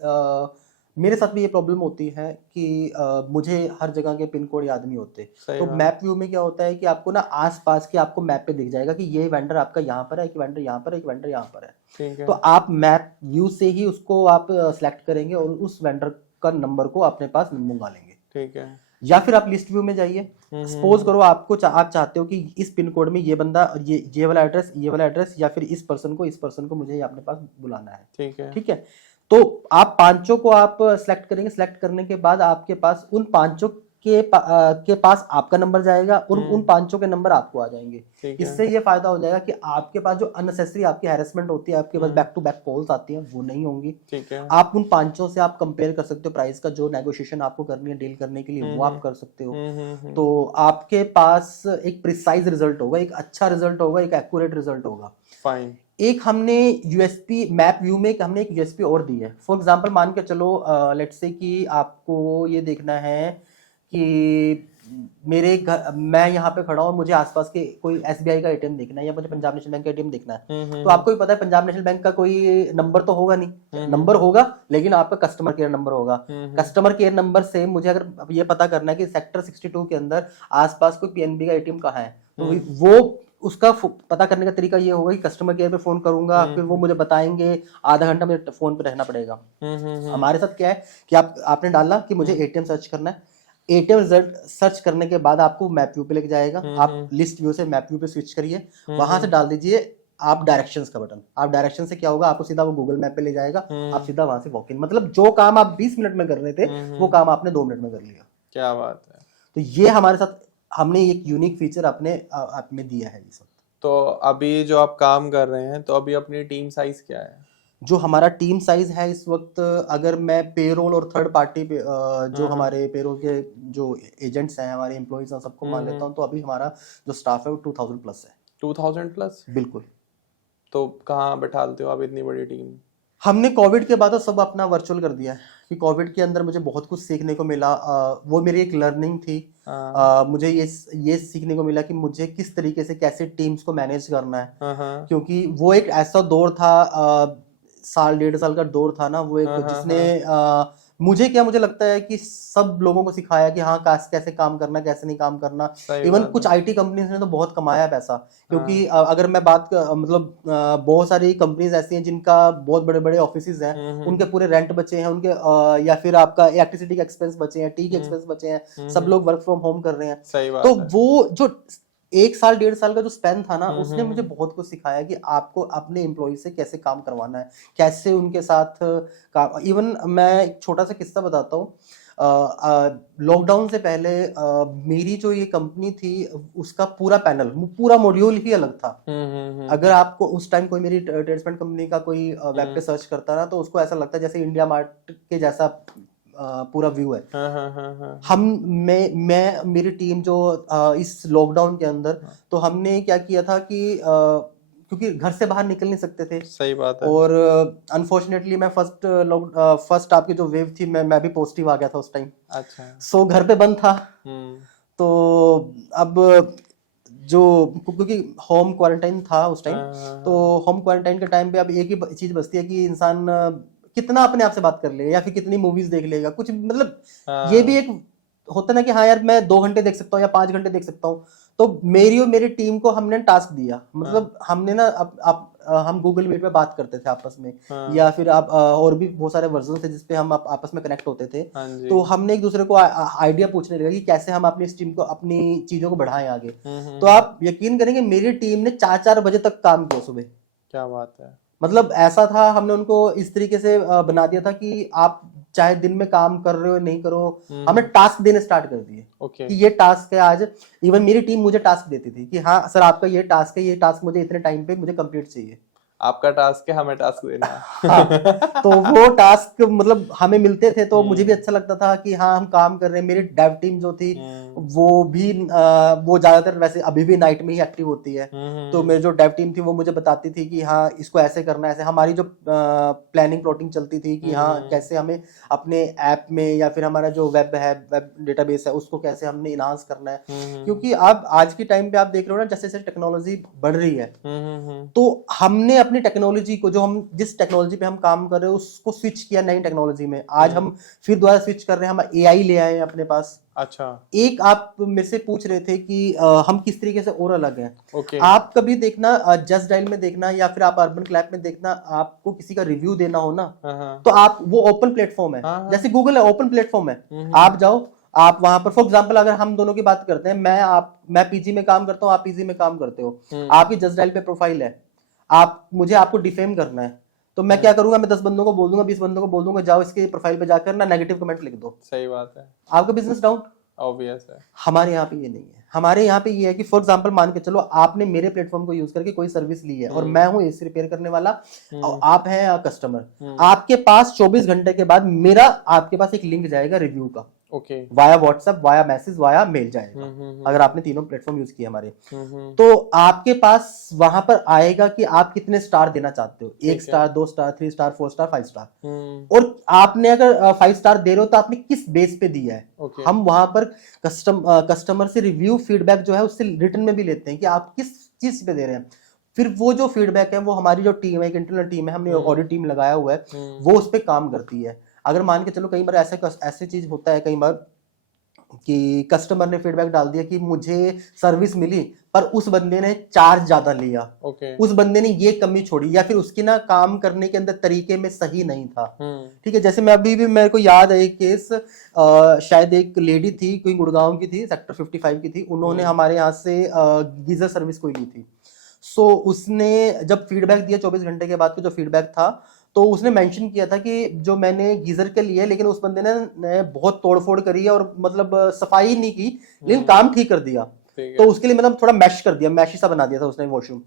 मेरे साथ भी ये प्रॉब्लम होती है कि मुझे हर जगह के पिन कोड याद नहीं होते, तो मैप व्यू में क्या होता है कि आपको ना आसपास के आपको मैप पे दिख जाएगा कि ये वेंडर आपका यहाँ पर है, एक वेंडर यहाँ पर है, एक वेंडर यहाँ पर है। तो आप मैप व्यू से ही उसको आप सिलेक्ट करेंगे और उस वेंडर का नंबर को अपने पास मंगा लेंगे। ठीक है। या फिर आप लिस्ट व्यू में जाइए, सपोज करो आप चाहते हो कि इस पिन कोड में ये बंदा, ये वाला एड्रेस या फिर इस पर्सन को मुझे अपने पास बुलाना है। ठीक है, तो आप 5 को आप सिलेक्ट करेंगे। सिलेक्ट करने के बाद आपके पास उन 5 के पास आपका नंबर जाएगा और उन 5 के नंबर आपको आ जाएंगे। इससे ये फायदा हो जाएगा कि आपके पास जो अननेसेसरी आपकी हैरेसमेंट होती है, आपके पास बैक टू बैक कॉल्स आती हैं, वो नहीं होंगी। आप उन 5 से आप कंपेयर कर सकते हो, प्राइस का जो नेगोशिएशन आपको करनी है डील करने के लिए वो आप कर सकते हो। तो आपके पास एक प्रिसाइज रिजल्ट होगा, एक अच्छा रिजल्ट होगा, एक एक्यूरेट रिजल्ट होगा। फाइन। एक हमने यूएसपी मैप व्यू में हमने एक यूएसपी और दी है। फॉर एग्जांपल मान के चलो, लेट्स से कि आपको ये देखना है कि मेरे घर, मैं यहाँ पे खड़ा हूँ, मुझे आसपास के कोई एसबीआई का एटीएम देखना है या मुझे पंजाब नेशनल बैंक का एटीएम देखना है। तो आपको भी पता है पंजाब नेशनल बैंक का कोई नंबर तो होगा नहीं, नंबर होगा लेकिन आपका कस्टमर केयर नंबर होगा। कस्टमर केयर नंबर से मुझे अगर ये पता करना है कि सेक्टर 62 के अंदर आसपास कोई पीएनबी का एटीएम कहाँ है, तो वो उसका पता करने का तरीका ये होगा कि कस्टमर केयर पे फोन करूंगा, फिर वो मुझे बताएंगे, आधा घंटा मुझे फोन पे रहना पड़ेगा। हमारे साथ क्या है कि आपने डाला कि मुझे एटीएम सर्च करना है, ATM रिजल्ट सर्च करने के बाद आपको मैप व्यू पे लेके जाएगा। हम्म, आप लिस्ट व्यू से मैप व्यू पे स्विच करिए, हम्म, वहां से डाल दीजिए आप डायरेक्शंस का बटन। आप डायरेक्शन से क्या होगा, आपको सीधा वो गूगल मैप पे ले जाएगा, आप सीधा वहां से वॉक इन, मतलब जो काम आप 20 मिनट में कर रहे थे वो काम आपने 2 मिनट में कर लिया। क्या बात है। तो ये हमारे साथ हमने एक यूनिक फीचर अपने आप में दिया है ये सब। तो अभी जो आप काम कर रहे हैं, तो अभी अपनी टीम साइज क्या है? जो हमारा टीम साइज है इस वक्त, अगर मैं पेरोल और थर्ड पार्टी पे जो हमारे पेरोल के जो एजेंट्स हैं, हमारे एम्प्लॉइज हैं, सबको मान लेता हूँ, तो अभी हमारा जो स्टाफ है वो 2000 प्लस है। 2000 प्लस? बिल्कुल। तो कहाँ बैठाते हो आप इतनी बड़ी टीम? हमने कोविड के बाद तो सब अपना वर्चुअल कर दिया है, कि कोविड के अंदर मुझे बहुत कुछ सीखने को मिला। वो मेरी एक लर्निंग थी। मुझे ये सीखने को मिला कि मुझे किस तरीके से कैसे टीम्स को मैनेज करना है, क्योंकि वो एक ऐसा दौर था, साल 1.5 साल का दौर था ना वो, एक जिसने मुझे लगता है कि सब लोगों को सिखाया कि हाँ कैसे काम करना, कैसे नहीं काम करना। इवन कुछ आईटी कंपनीज ने तो बहुत कमाया पैसा, क्योंकि अगर मैं मतलब बहुत सारी कंपनीज ऐसी हैं जिनका बहुत बड़े बड़े ऑफिसेज हैं, उनके पूरे रेंट बचे हैं उनके, या फिर आपका इलेक्ट्रिसिटी के एक्सपेंस बचे हैं, टी के एक्सपेंस बचे हैं, सब लोग वर्क फ्रॉम होम कर रहे हैं। सही बात तो है। वो जो 1 साल 1.5 साल का जो स्पेन था ना, उसने मुझे बहुत कुछ सिखाया कि आपको अपने एम्प्लॉय से कैसे काम करवाना है, कैसे उनके साथ काम। इवन मैं एक छोटा सा किस्सा बताता हूँ। लॉकडाउन से पहले मेरी जो ये कंपनी थी उसका पूरा पैनल, पूरा मॉड्यूल ही अलग था। अगर आपको उस टाइम कोई मेरी ट्रेडसमेंट कंपनी का कोई वेब पे सर्च करता ना, तो उसको ऐसा लगता है जैसे इंडिया मार्ट के जैसा पूरा व्यू है। मैं मेरी टीम जो इस लॉकडाउन के अंदर, तो हमने क्या किया था कि क्योंकि घर से बाहर निकल नहीं सकते थे। सही बात है। और अनफॉर्चुनेटली मैं फर्स्ट आपकी जो वेव थी, मैं भी पॉजिटिव आ गया था उस टाइम। अच्छा। सो घर पे बंद था। तो अब जो क्योंकि होम क्वारंटाइन था उस टाइम, तो होम क्वारंटाइन के टाइम पे अब एक ही चीज बचती है कि इंसान कितना अपने आप से बात कर लेगा या फिर कितनी मूवीज देख लेगा, कुछ मतलब ये भी एक होता ना कि हाँ यार मैं 2 घंटे देख सकता हूँ या 5 घंटे देख सकता हूँ। तो मेरी और मेरी टीम को हमने टास्क दिया, मतलब हमने ना हम गूगल मीट पे बात करते थे आपस में, या फिर आप और भी बहुत सारे वर्जन थे जिसपे हम आपस में कनेक्ट होते थे। तो हमने एक दूसरे को आइडिया पूछने लगे कि कैसे हम अपनी इस टीम को, अपनी चीजों को बढ़ाएं आगे। तो आप यकीन करेंगे मेरी टीम ने 4-4 बजे तक काम किया सुबह। क्या बात है। मतलब ऐसा था, हमने उनको इस तरीके से बना दिया था कि आप चाहे दिन में काम कर रहे हो नहीं करो, हमने टास्क देने स्टार्ट कर दिए। कि ये टास्क है आज। इवन मेरी टीम मुझे टास्क देती थी कि हाँ सर आपका ये टास्क है, ये टास्क मुझे इतने टाइम पे मुझे कंप्लीट चाहिए। आपका टास्क है, हमें टास्क देना है। हाँ, तो वो टास्क मतलब हमें मिलते थे, तो मुझे भी अच्छा लगता था कि हाँ हम काम कर रहे हैं। मेरी डेव टीम जो थी वो भी वो ज्यादातर वैसे अभी भी नाइट में ही एक्टिव होती है। तो मेरी जो डेव टीम थी वो मुझे बताती थी कि हाँ इसको ऐसे करना है, ऐसे। हमारी जो प्लानिंग प्लॉटिंग चलती थी कि हाँ कैसे हमें अपने ऐप में या फिर हमारा जो वेब डेटाबेस है उसको कैसे हमने इनहांस करना है। क्योंकि आप आज के टाइम पे आप देख रहे हो ना, जैसे जैसे टेक्नोलॉजी बढ़ रही है, तो हमने अपनी टेक्नोलॉजी को, जो हम जिस टेक्नोलॉजी पे हम काम कर रहे हैं उसको स्विच किया नई टेक्नोलॉजी में। आज हम फिर दोबारा स्विच कर रहे हैं, हम एआई ले आए हैं अपने पास। अच्छा। एक आप मेरे से पूछ रहे थे कि हम किस तरीके से और अलग हैं। ओके। आप कभी देखना जस्ट डायल में देखना या फिर आप अर्बन क्लैप में देखना, आपको किसी का रिव्यू देना हो ना, तो आप वो ओपन प्लेटफॉर्म है, जैसे गूगल है ओपन प्लेटफॉर्म है। आप जाओ, आप वहां पर फॉर एग्जांपल अगर हम दोनों की बात करते हैं, मैं पीजी में काम करता हूँ, आप पीजी में काम करते हो, आपकी जस्ट डायल पे प्रोफाइल है, आपको डिफेम करना है, तो मैं क्या करूंगा, मैं 10 बंदों को बोल दूंगा, 20 बंदों को बोल दूंगा जाओ इसके प्रोफाइल पे जाकर ना नेगेटिव कमेंट लिख दो। सही बात है। आपका बिजनेस डाउन। ऑब्वियस है। हमारे यहाँ पे ये नहीं है। हमारे यहाँ पे ये है कि फॉर एग्जांपल मान के चलो आपने मेरे प्लेटफॉर्म को यूज करके कोई सर्विस ली है और मैं हूँ एसी रिपेयर करने वाला और आप हैं कस्टमर। आपके पास 24 घंटे के बाद मेरा आपके पास एक लिंक जाएगा रिव्यू का। Okay. Via WhatsApp, via message, via mail जाएगा। अगर आपने तीनों प्लेटफॉर्म यूज किए हमारे, तो आपके पास वहां पर आएगा कि आप कितने स्टार देना चाहते हो, 1 star, 2 star, 3 star, 4 star, 5 star. और आपने अगर 5 स्टार दे रहे हो तो आपने किस बेस पे दिया है। हम वहां पर कस्टमर से रिव्यू फीडबैक जो है उससे रिटर्न में भी लेते हैं कि आप किस चीज पे दे रहे हैं। फिर वो जो फीडबैक है वो हमारी जो टीम है, एक इंटरनल टीम है, हमने ऑडिट टीम लगाया हुआ है, वो उस पर काम करती है। अगर मान के चलो कई बार ऐसे चीज होता है, कई बार कि कस्टमर ने फीडबैक डाल दिया कि मुझे सर्विस मिली पर उस बंदे ने चार्ज ज्यादा लिया, उस बंदे ने ये कमी छोड़ी, या फिर उसकी ना काम करने के अंदर तरीके में सही नहीं था। ठीक है, जैसे मैं अभी भी मेरे को याद है एक केस, शायद एक लेडी थी, कोई गुड़गांव की थी, सेक्टर 55 की थी, उन्होंने हमारे यहाँ से गीजर सर्विस कोई ली थी। सो उसने जब फीडबैक दिया 24 घंटे के बाद जो फीडबैक था, तो उसने मेंशन किया था कि जो मैंने गीजर के लिए, लेकिन उस बंदे ने बहुत तोड़फोड़ करी है और मतलब सफाई नहीं की, लेकिन काम ठीक कर दिया। तो उसके लिए मतलब थोड़ा मैश कर दिया, मैशी सा बना दिया था उसने वॉशरूम।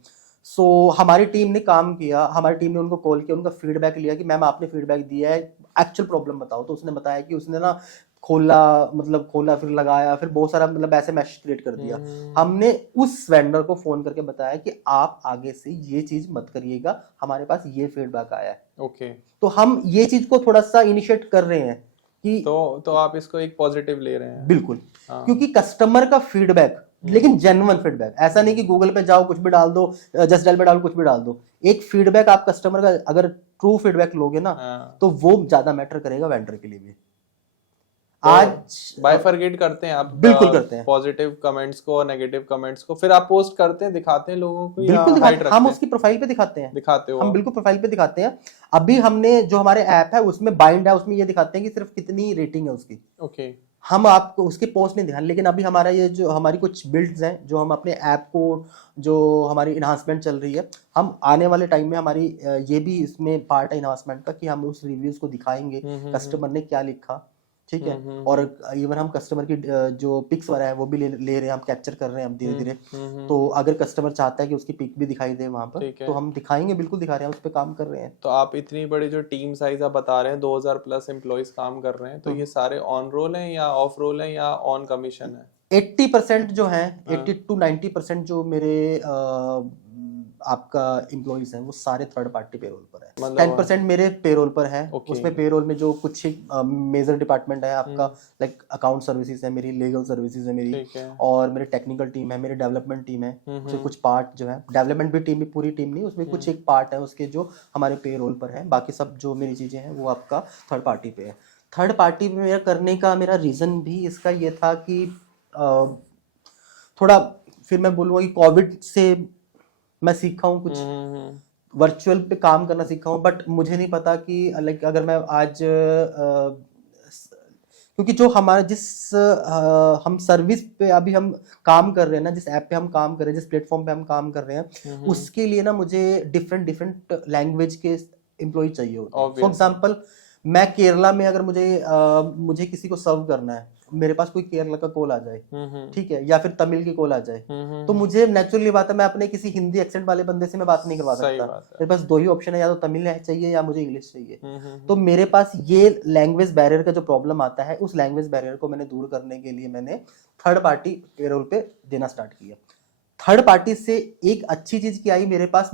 सो हमारी टीम ने काम किया, हमारी टीम ने उनको कॉल किया, उनका फीडबैक लिया कि मैम आपने फीडबैक दिया है, एक्चुअल प्रॉब्लम बताओ। तो उसने बताया कि उसने ना खोला फिर लगाया, फिर बहुत सारा मतलब ऐसे मैश क्रिएट कर दिया। हमने उस वेंडर को फोन करके बताया कि आप आगे से ये चीज मत करिएगा, हमारे पास ये फीडबैक आया है। ओके, तो हम ये चीज को थोड़ा सा इनिशिएट कर रहे हैं कि तो आप इसको एक पॉजिटिव ले रहे हैं। बिल्कुल, क्योंकि कस्टमर का फीडबैक, लेकिन जेन्युइन फीडबैक, ऐसा नहीं कि गूगल पे जाओ कुछ भी डाल दो, जस्ट डायल पे डालो कुछ भी डाल दो। एक फीडबैक आप कस्टमर का अगर ट्रू फीडबैक लोगे ना, तो वो ज्यादा मैटर करेगा वेंडर के लिए भी। तो आज बाइफरगेट करते हैं आप? बिल्कुल करते हैं, पॉजिटिव कमेंट्स को और नेगेटिव कमेंट्स को फिर आप पोस्ट करते हैं, दिखाते हैं लोगों को? बिल्कुल दिखाते हैं, हम उसकी प्रोफाइल पे दिखाते हैं। दिखाते हो हम बिल्कुल प्रोफाइल पे दिखाते हैं। अभी हमने जो हमारे ऐप है उसमें बाइंड है, उसमें ये दिखाते हैं कि सिर्फ कितनी रेटिंग है उसकी। ओके, हम आपको उसके पोस्ट नहीं दिखाएं, लेकिन अभी हमारा ये जो हमारी कुछ बिल्ड्स हैं, जो हम अपने ऐप को, जो हमारी इन्हांसमेंट चल रही है, हम आने वाले टाइम में हमारी ये भी इसमें पार्ट है इन्हांसमेंट का, कि हम उस रिव्यूज को दिखाएंगे, कस्टमर ने क्या लिखा। ठीक है, और इवन हम कस्टमर की जो पिक्स वगैरह है वो भी ले रहे हैं, हम कैप्चर कर रहे हैं हम धीरे धीरे। तो अगर कस्टमर चाहता है कि उसकी पिक भी दिखाई दे वहां पर, तो हम दिखाएंगे, बिल्कुल दिखा रहे हैं, उस पर काम कर रहे हैं। तो आप इतनी बड़ी जो टीम साइज आप बता रहे हैं, 2000 प्लस एम्प्लॉइज काम कर रहे हैं, तो ये सारे ऑन रोल हैं या ऑफ रोल हैं या ऑन कमीशन है? 80% जो है, 80 to 90% जो मेरे आपका एम्प्लॉइज हैं वो सारे थर्ड पार्टी पेरोल पर है। 10% मेरे पेरोल पर है। उसमें पेरोल में जो कुछ मेजर डिपार्टमेंट है आपका, लाइक अकाउंट सर्विसेज है मेरी, लीगल सर्विसेज है मेरी, और मेरी टेक्निकल टीम है, मेरी डेवलपमेंट टीम है। उसमें कुछ पार्ट जो है, डेवलपमेंट भी टीम भी पूरी टीम नहीं, उसमें कुछ एक पार्ट है उसके जो हमारे पेरोल पर है। बाकी सब जो मेरी चीजें हैं वो आपका थर्ड पार्टी पे है। थर्ड पार्टी पे मेरा करने का मेरा रीजन भी इसका ये था कि थोड़ा, फिर मैं बोलूँगा कि कोविड से मैं सीखा हूँ कुछ, वर्चुअल पे काम करना सीखा हूँ। बट मुझे नहीं पता कि लाइक अगर मैं आज क्योंकि जो हमारा हम सर्विस पे अभी हम काम कर रहे हैं ना, जिस ऐप पे हम काम कर रहे हैं, जिस प्लेटफॉर्म पे हम काम कर रहे हैं, उसके लिए ना मुझे डिफरेंट लैंग्वेज के एम्प्लॉय चाहिए होते हैं। फॉर एग्जाम्पल, मैं केरला में अगर मुझे किसी को सर्व करना है, मेरे पास कोई केरला का कॉल आ जाए, ठीक है, या फिर तमिल की कॉल आ जाए, तो मुझे नेचुरली बात है, मैं अपने किसी हिंदी एक्सेंट वाले बंदे से मैं बात नहीं करवा सकता। मेरे पास दो ही ऑप्शन है, या तो तमिल चाहिए या मुझे इंग्लिश चाहिए। तो मेरे पास ये लैंग्वेज बैरियर का जो प्रॉब्लम आता है, उस लैंग्वेज बैरियर को मैंने दूर करने के लिए मैंने थर्ड पार्टी पेरोल पे देना स्टार्ट किया। थर्ड पार्टी से एक अच्छी चीज क्या आई, मेरे पास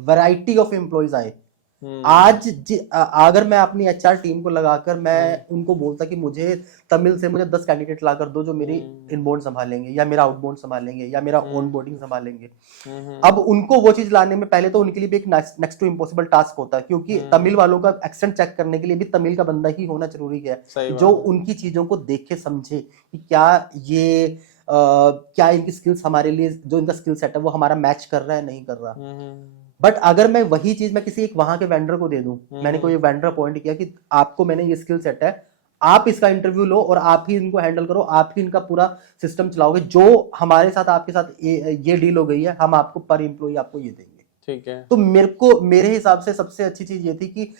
वैरायटी ऑफ एम्प्लॉइज आए। आज अगर मैं अपनी एचआर टीम को लगाकर मैं उनको बोलता कि मुझे तमिल से मुझे 10 कैंडिडेट ला कर दो जो मेरी इनबाउंड संभालेंगे, या मेरा आउटबाउंड संभालेंगे, या मेरा ऑनबोर्डिंग संभालेंगे, अब उनको वो चीज लाने में पहले तो उनके लिए भी एक नेक्स्ट टू इम्पॉसिबल टास्क होता है, क्योंकि तमिल वालों का एक्सेंट चेक करने के लिए भी तमिल का बंदा ही होना जरूरी है, जो उनकी चीजों को देखे समझे कि क्या इनकी स्किल्स हमारे लिए, जो इनका स्किल सेट है वो हमारा मैच कर रहा है नहीं कर रहा। बट अगर मैं वही चीज मैं किसी एक वहां के वेंडर को दे दूं, मैंने कोई वेंडर अपॉइंट किया कि आपको मैंने ये स्किल सेट है, आप इसका इंटरव्यू लो और आप ही इनको हैंडल करो, आप ही इनका पूरा सिस्टम चलाओगे, जो हमारे साथ आपके साथ ये डील हो गई है, हम आपको पर एम्प्लॉय आपको ये देंगे। ठीक है, तो मेरे हिसाब से सबसे अच्छी चीज ये थी कि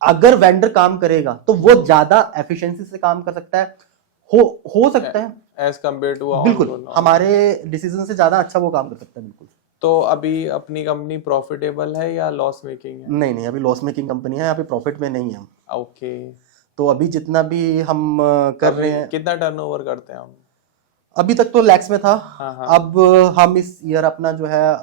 अगर वेंडर काम करेगा तो वो ज्यादा एफिशिएंसी से काम कर सकता है, हो सकता है एज कम्पेयर टू, बिल्कुल हमारे डिसीजन से ज्यादा अच्छा वो काम कर सकता है। बिल्कुल। तो अभी अपनी कंपनी प्रॉफिटेबल है या लॉस मेकिंग है? नहीं, अभी लॉस मेकिंग कंपनी है, अभी प्रॉफिट में नहीं है। ओके, तो अभी जितना भी हम कर रहे हैं, कितना टर्नओवर करते हैं हम? अभी तक तो लैक्स में था। अब हम इस ईयर अपना जो है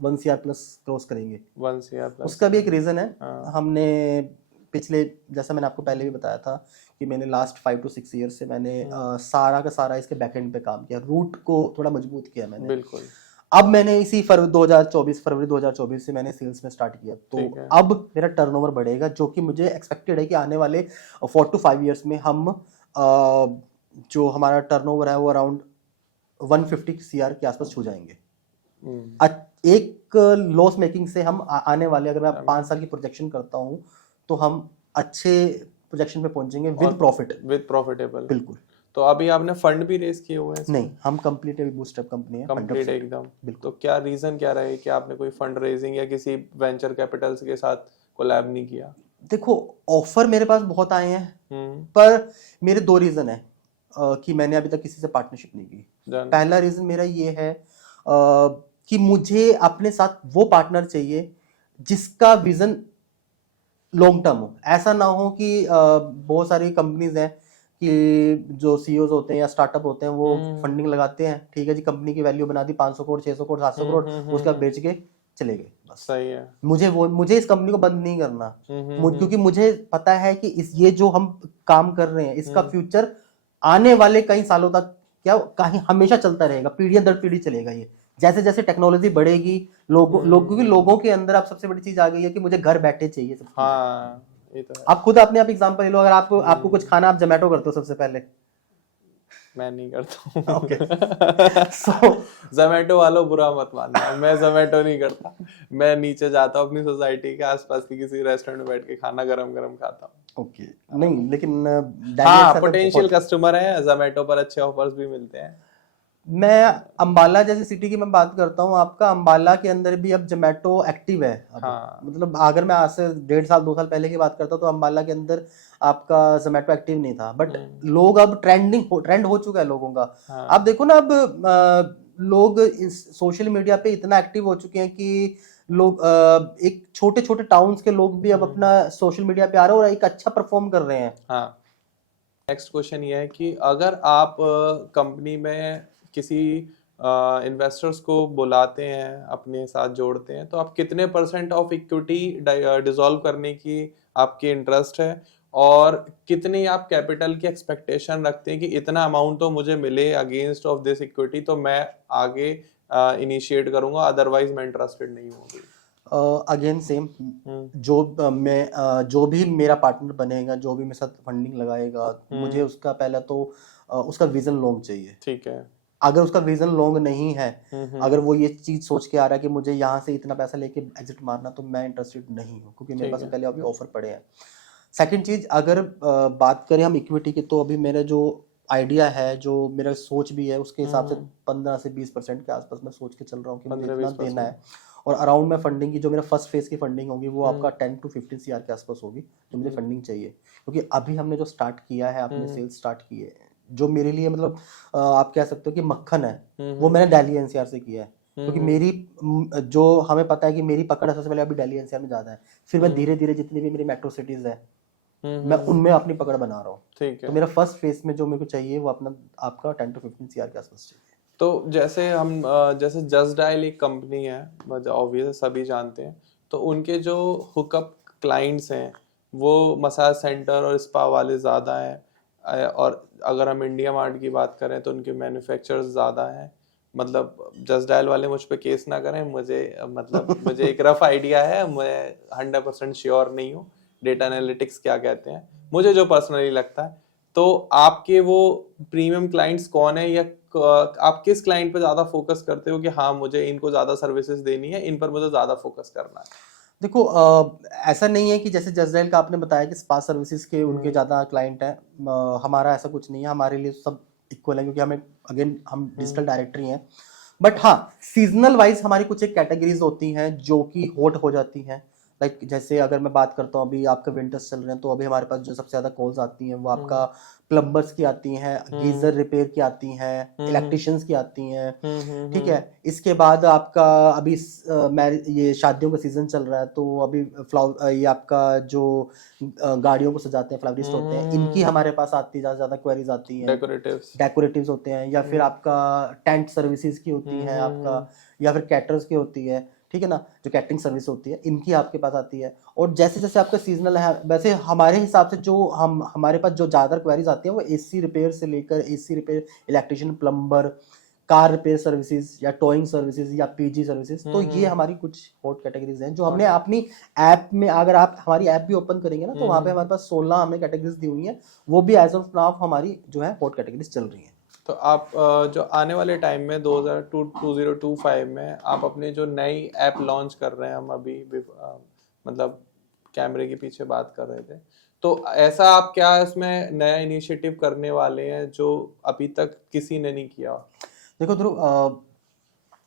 1 CR प्लस क्रॉस करेंगे। 1 CR प्लस। उसका भी एक रीजन है, हमने पिछले, जैसा मैंने आपको पहले भी बताया था कि मैंने लास्ट 5 to 6 ईयर से मैंने सारा का सारा इसके बैकएंड पे काम किया, रूट को थोड़ा मजबूत किया मैंने। बिल्कुल। अब मैंने इसी फरवरी 2024 से मैंने सेल्स में स्टार्ट किया, तो अब मेरा टर्नओवर बढ़ेगा, जो कि मुझे एक्सपेक्टेड है कि आने वाले 4 to 5 ईयर्स में हम जो हमारा टर्नओवर है वो अराउंड 150 CR के आसपास छू जाएंगे। एक लॉस मेकिंग से हम आने वाले, अगर मैं 5 साल की प्रोजेक्शन करता हूँ तो हम अच्छे प्रोजेक्शन पे पहुंचेंगे विद प्रॉफिट, विद प्रॉफिटेबल। बिल्कुल। तो अभी आपने फंड भी रेज किए हुए हैं? नहीं, हम कंप्लीट बूस्टअप कंपनी है, कंप्लीट एकदम। तो क्या रीजन क्या रहे कि आपने कोई फंड रेजिंग या किसी वेंचर कैपिटल्स के साथ कोलैब नहीं किया? देखो, ऑफर मेरे पास बहुत आए हैं, पर मेरे 2 रीजन है कि मैंने अभी तक किसी से पार्टनरशिप नहीं की। पहला रीजन मेरा ये है कि मुझे अपने साथ वो पार्टनर चाहिए जिसका विजन लॉन्ग टर्म हो। ऐसा ना हो कि बहुत सारी कंपनीज हैं कि जो सीईओज होते हैं या स्टार्टअप होते हैं वो फंडिंग लगाते हैं, ठीक है जी, कंपनी की वैल्यू बना दी 500 करोड़ 600 करोड़ 700 करोड़, उसका बेच के चले गए, बस। सही है। मुझे इस कंपनी को बंद नहीं करना, क्योंकि मुझे पता है कि ये जो हम काम कर रहे हैं इसका फ्यूचर आने वाले कई सालों तक कहीं हमेशा चलता रहेगा, पीढ़ियां दर पीढ़ी चलेगा ये। जैसे जैसे टेक्नोलॉजी बढ़ेगी, क्योंकि लोगों के अंदर अब सबसे बड़ी चीज आ गई है कि मुझे घर बैठे चाहिए सब। हाँ, ये तो है। आप खुद अपने आप एग्जांपल ले लो, अगर आपको कुछ खाना, आप जोमेटो करते हो सबसे पहले? मैं नहीं करता हूँ। ओके। जोमेटो वालों बुरा मत मानना, मैं जोमेटो नहीं करता। मैं नीचे जाता हूँ अपनी सोसाइटी के आसपास की किसी रेस्टोरेंट में बैठ के खाना गरम गरम खाता हूँ। ओके, नहीं, लेकिन हाँ, पोटेंशियल कस्टमर है, जोमेटो पर अच्छे ऑफर्स भी मिलते हैं। मैं अंबाला जैसी सिटी की मैं बात करता हूँ, आपका अंबाला के अंदर भी अब जोमेटो एक्टिव है। हाँ। मतलब अगर मैं आज से 1.5 साल 2 साल पहले की बात करता हूँ तो अंबाला के अंदर आपका जोमेटो एक्टिव नहीं था, बट लोग अब ट्रेंड हो चुका है लोगों का। हाँ। आप देखो ना, अब लोग सोशल मीडिया पे इतना एक्टिव हो चुके हैं कि लोग एक छोटे छोटे टाउन्स के लोग भी अब अपना सोशल मीडिया पे आ रहे हैं और एक अच्छा परफॉर्म कर रहे हैं। हाँ। नेक्स्ट क्वेश्चन ये है कि अगर आप कंपनी में किसी इन्वेस्टर्स को बुलाते हैं, अपने साथ जोड़ते हैं, तो आप कितने % ऑफ इक्विटी डिसॉल्व करने की आपकी इंटरेस्ट है, और कितनी आप कैपिटल की एक्सपेक्टेशन रखते हैं कि इतना अमाउंट तो मुझे मिले अगेंस्ट ऑफ दिस इक्विटी तो मैं आगे इनिशिएट करूंगा, अदरवाइज मैं इंटरेस्टेड नहीं होंगी? अगेन सेम, जो भी मेरा पार्टनर बनेगा, जो भी मेरे साथ फंडिंग लगाएगा, मुझे उसका पहला तो उसका विजन लॉन्ग चाहिए। ठीक है। अगर उसका विजन लॉन्ग नहीं है, अगर वो ये चीज सोच के आ रहा है कि मुझे यहाँ से इतना पैसा लेके एग्जिट मारना, तो मैं इंटरेस्टेड नहीं हूँ, क्योंकि मेरे पास पहले अभी ऑफर पड़े हैं। सेकंड चीज, अगर बात करें हम इक्विटी की, तो अभी मेरा जो आइडिया है, जो मेरा सोच भी है, उसके हिसाब से 15 से 20% के आसपास मैं सोच के चल रहा हूँ कि मुझे इतना देना है। और अराउंड में फंडिंग की, जो मेरा फर्स्ट फेज की फंडिंग होगी वो आपका 10 to 15 CR के आसपास होगी, जो मुझे फंडिंग चाहिए। क्योंकि अभी हमने जो स्टार्ट किया है, आपने सेल्स स्टार्ट की है, जो मेरे लिए मतलब आप कह सकते हो कि मक्खन है, वो मैंने दिल्ली NCR से किया है। क्योंकि मेरी जो हमें पता है कि मेरी पकड़ सबसे पहले अभी दिल्ली NCR में ज्यादा है, फिर मैं धीरे धीरे जितनी भी मेरी मेट्रो सिटीज है मैं उनमें अपनी पकड़ बना रहा हूँ। ठीक है। तो मेरा फर्स्ट फेज में जो मेरे को चाहिए वो अपना आपका 10 to 15 CR के आसपास चाहिए। तो जैसे जस्ट डायल एक कंपनी है, ऑब्वियस सभी जानते हैं, तो उनके जो हुकअप क्लाइंट्स हैं वो मसाज सेंटर और स्पा वाले ज़्यादा हैं, और अगर हम इंडिया मार्ट की बात करें तो उनके मैन्युफैक्चरर्स ज़्यादा हैं। मतलब जस्ट डायल वाले मुझ पे केस ना करें, मुझे एक रफ आइडिया है, मैं 100% श्योर नहीं हूँ डेटा एनालिटिक्स क्या कहते हैं, मुझे जो पर्सनली लगता है। तो आपके वो प्रीमियम क्लाइंट्स कौन है, या आप किस क्लाइंट पे ज्यादा फोकस करते हो कि हाँ मुझे इनको ज्यादा सर्विसेज देनी है, इन पर मुझे ज्यादा फोकस करना है? देखो, ऐसा नहीं है कि जैसे जस्ट डायल का आपने बताया कि स्पा सर्विसेज के उनके ज्यादा क्लाइंट हैं, हमारा ऐसा कुछ नहीं है, हमारे लिए सब इक्वल है, क्योंकि हम डिजिटल डायरेक्टरी हैं। बट हाँ, सीजनल वाइज हमारी कुछ एक कैटेगरीज होती हैं जो कि हॉट हो जाती हैं। लाइक जैसे अगर मैं बात करता हूँ, अभी आपका विंटर्स चल रहे हैं, तो अभी हमारे पास जो सबसे ज्यादा कॉल्स आती हैं वो आपका प्लम्बर्स की आती हैं, गीजर रिपेयर की आती हैं, इलेक्ट्रिशियंस की आती हैं, ठीक है। इसके बाद आपका अभी ये शादियों का सीजन चल रहा है, तो अभी ये आपका जो गाड़ियों को सजाते हैं, फ्लावरिस्ट होते हैं, इनकी हमारे पास आती है ज्यादा क्वेरीज आती हैं। डेकोरेटिव्स होते हैं, या फिर आपका टेंट सर्विसेज की होती है आपका, या फिर कैटरर्स की होती है, ठीक है ना, जो कैटरिंग सर्विस होती है, इनकी आपके पास आती है। और जैसे जैसे आपका सीजनल है, वैसे हमारे हिसाब से जो हमारे पास जो ज़्यादा क्वेरीज आती है वो AC रिपेयर से लेकर AC repair, electrician, plumber, car repair services या टोइंग सर्विसेज या पीजी सर्विसेज, तो ये हमारी कुछ हॉट कैटेगरीज हैं जो हमने अपनी ऐप में, अगर आप हमारी ऐप भी ओपन करेंगे ना तो वहाँ पे हमारे पास 16 हमने कैटेगरीज दी हुई हैं, वो भी एज ऑफ नाउ हमारी जो है हॉट कैटेगरीज चल रही हैं। तो आप जो आने वाले टाइम में 2025 में आप अपने जो नई ऐप लॉन्च कर रहे हैं, हम अभी मतलब कैमरे के पीछे बात कर रहे थे, तो ऐसा आप क्या इसमें नया इनिशिएटिव करने वाले हैं जो अभी तक किसी ने नहीं किया? देखो ध्रुव,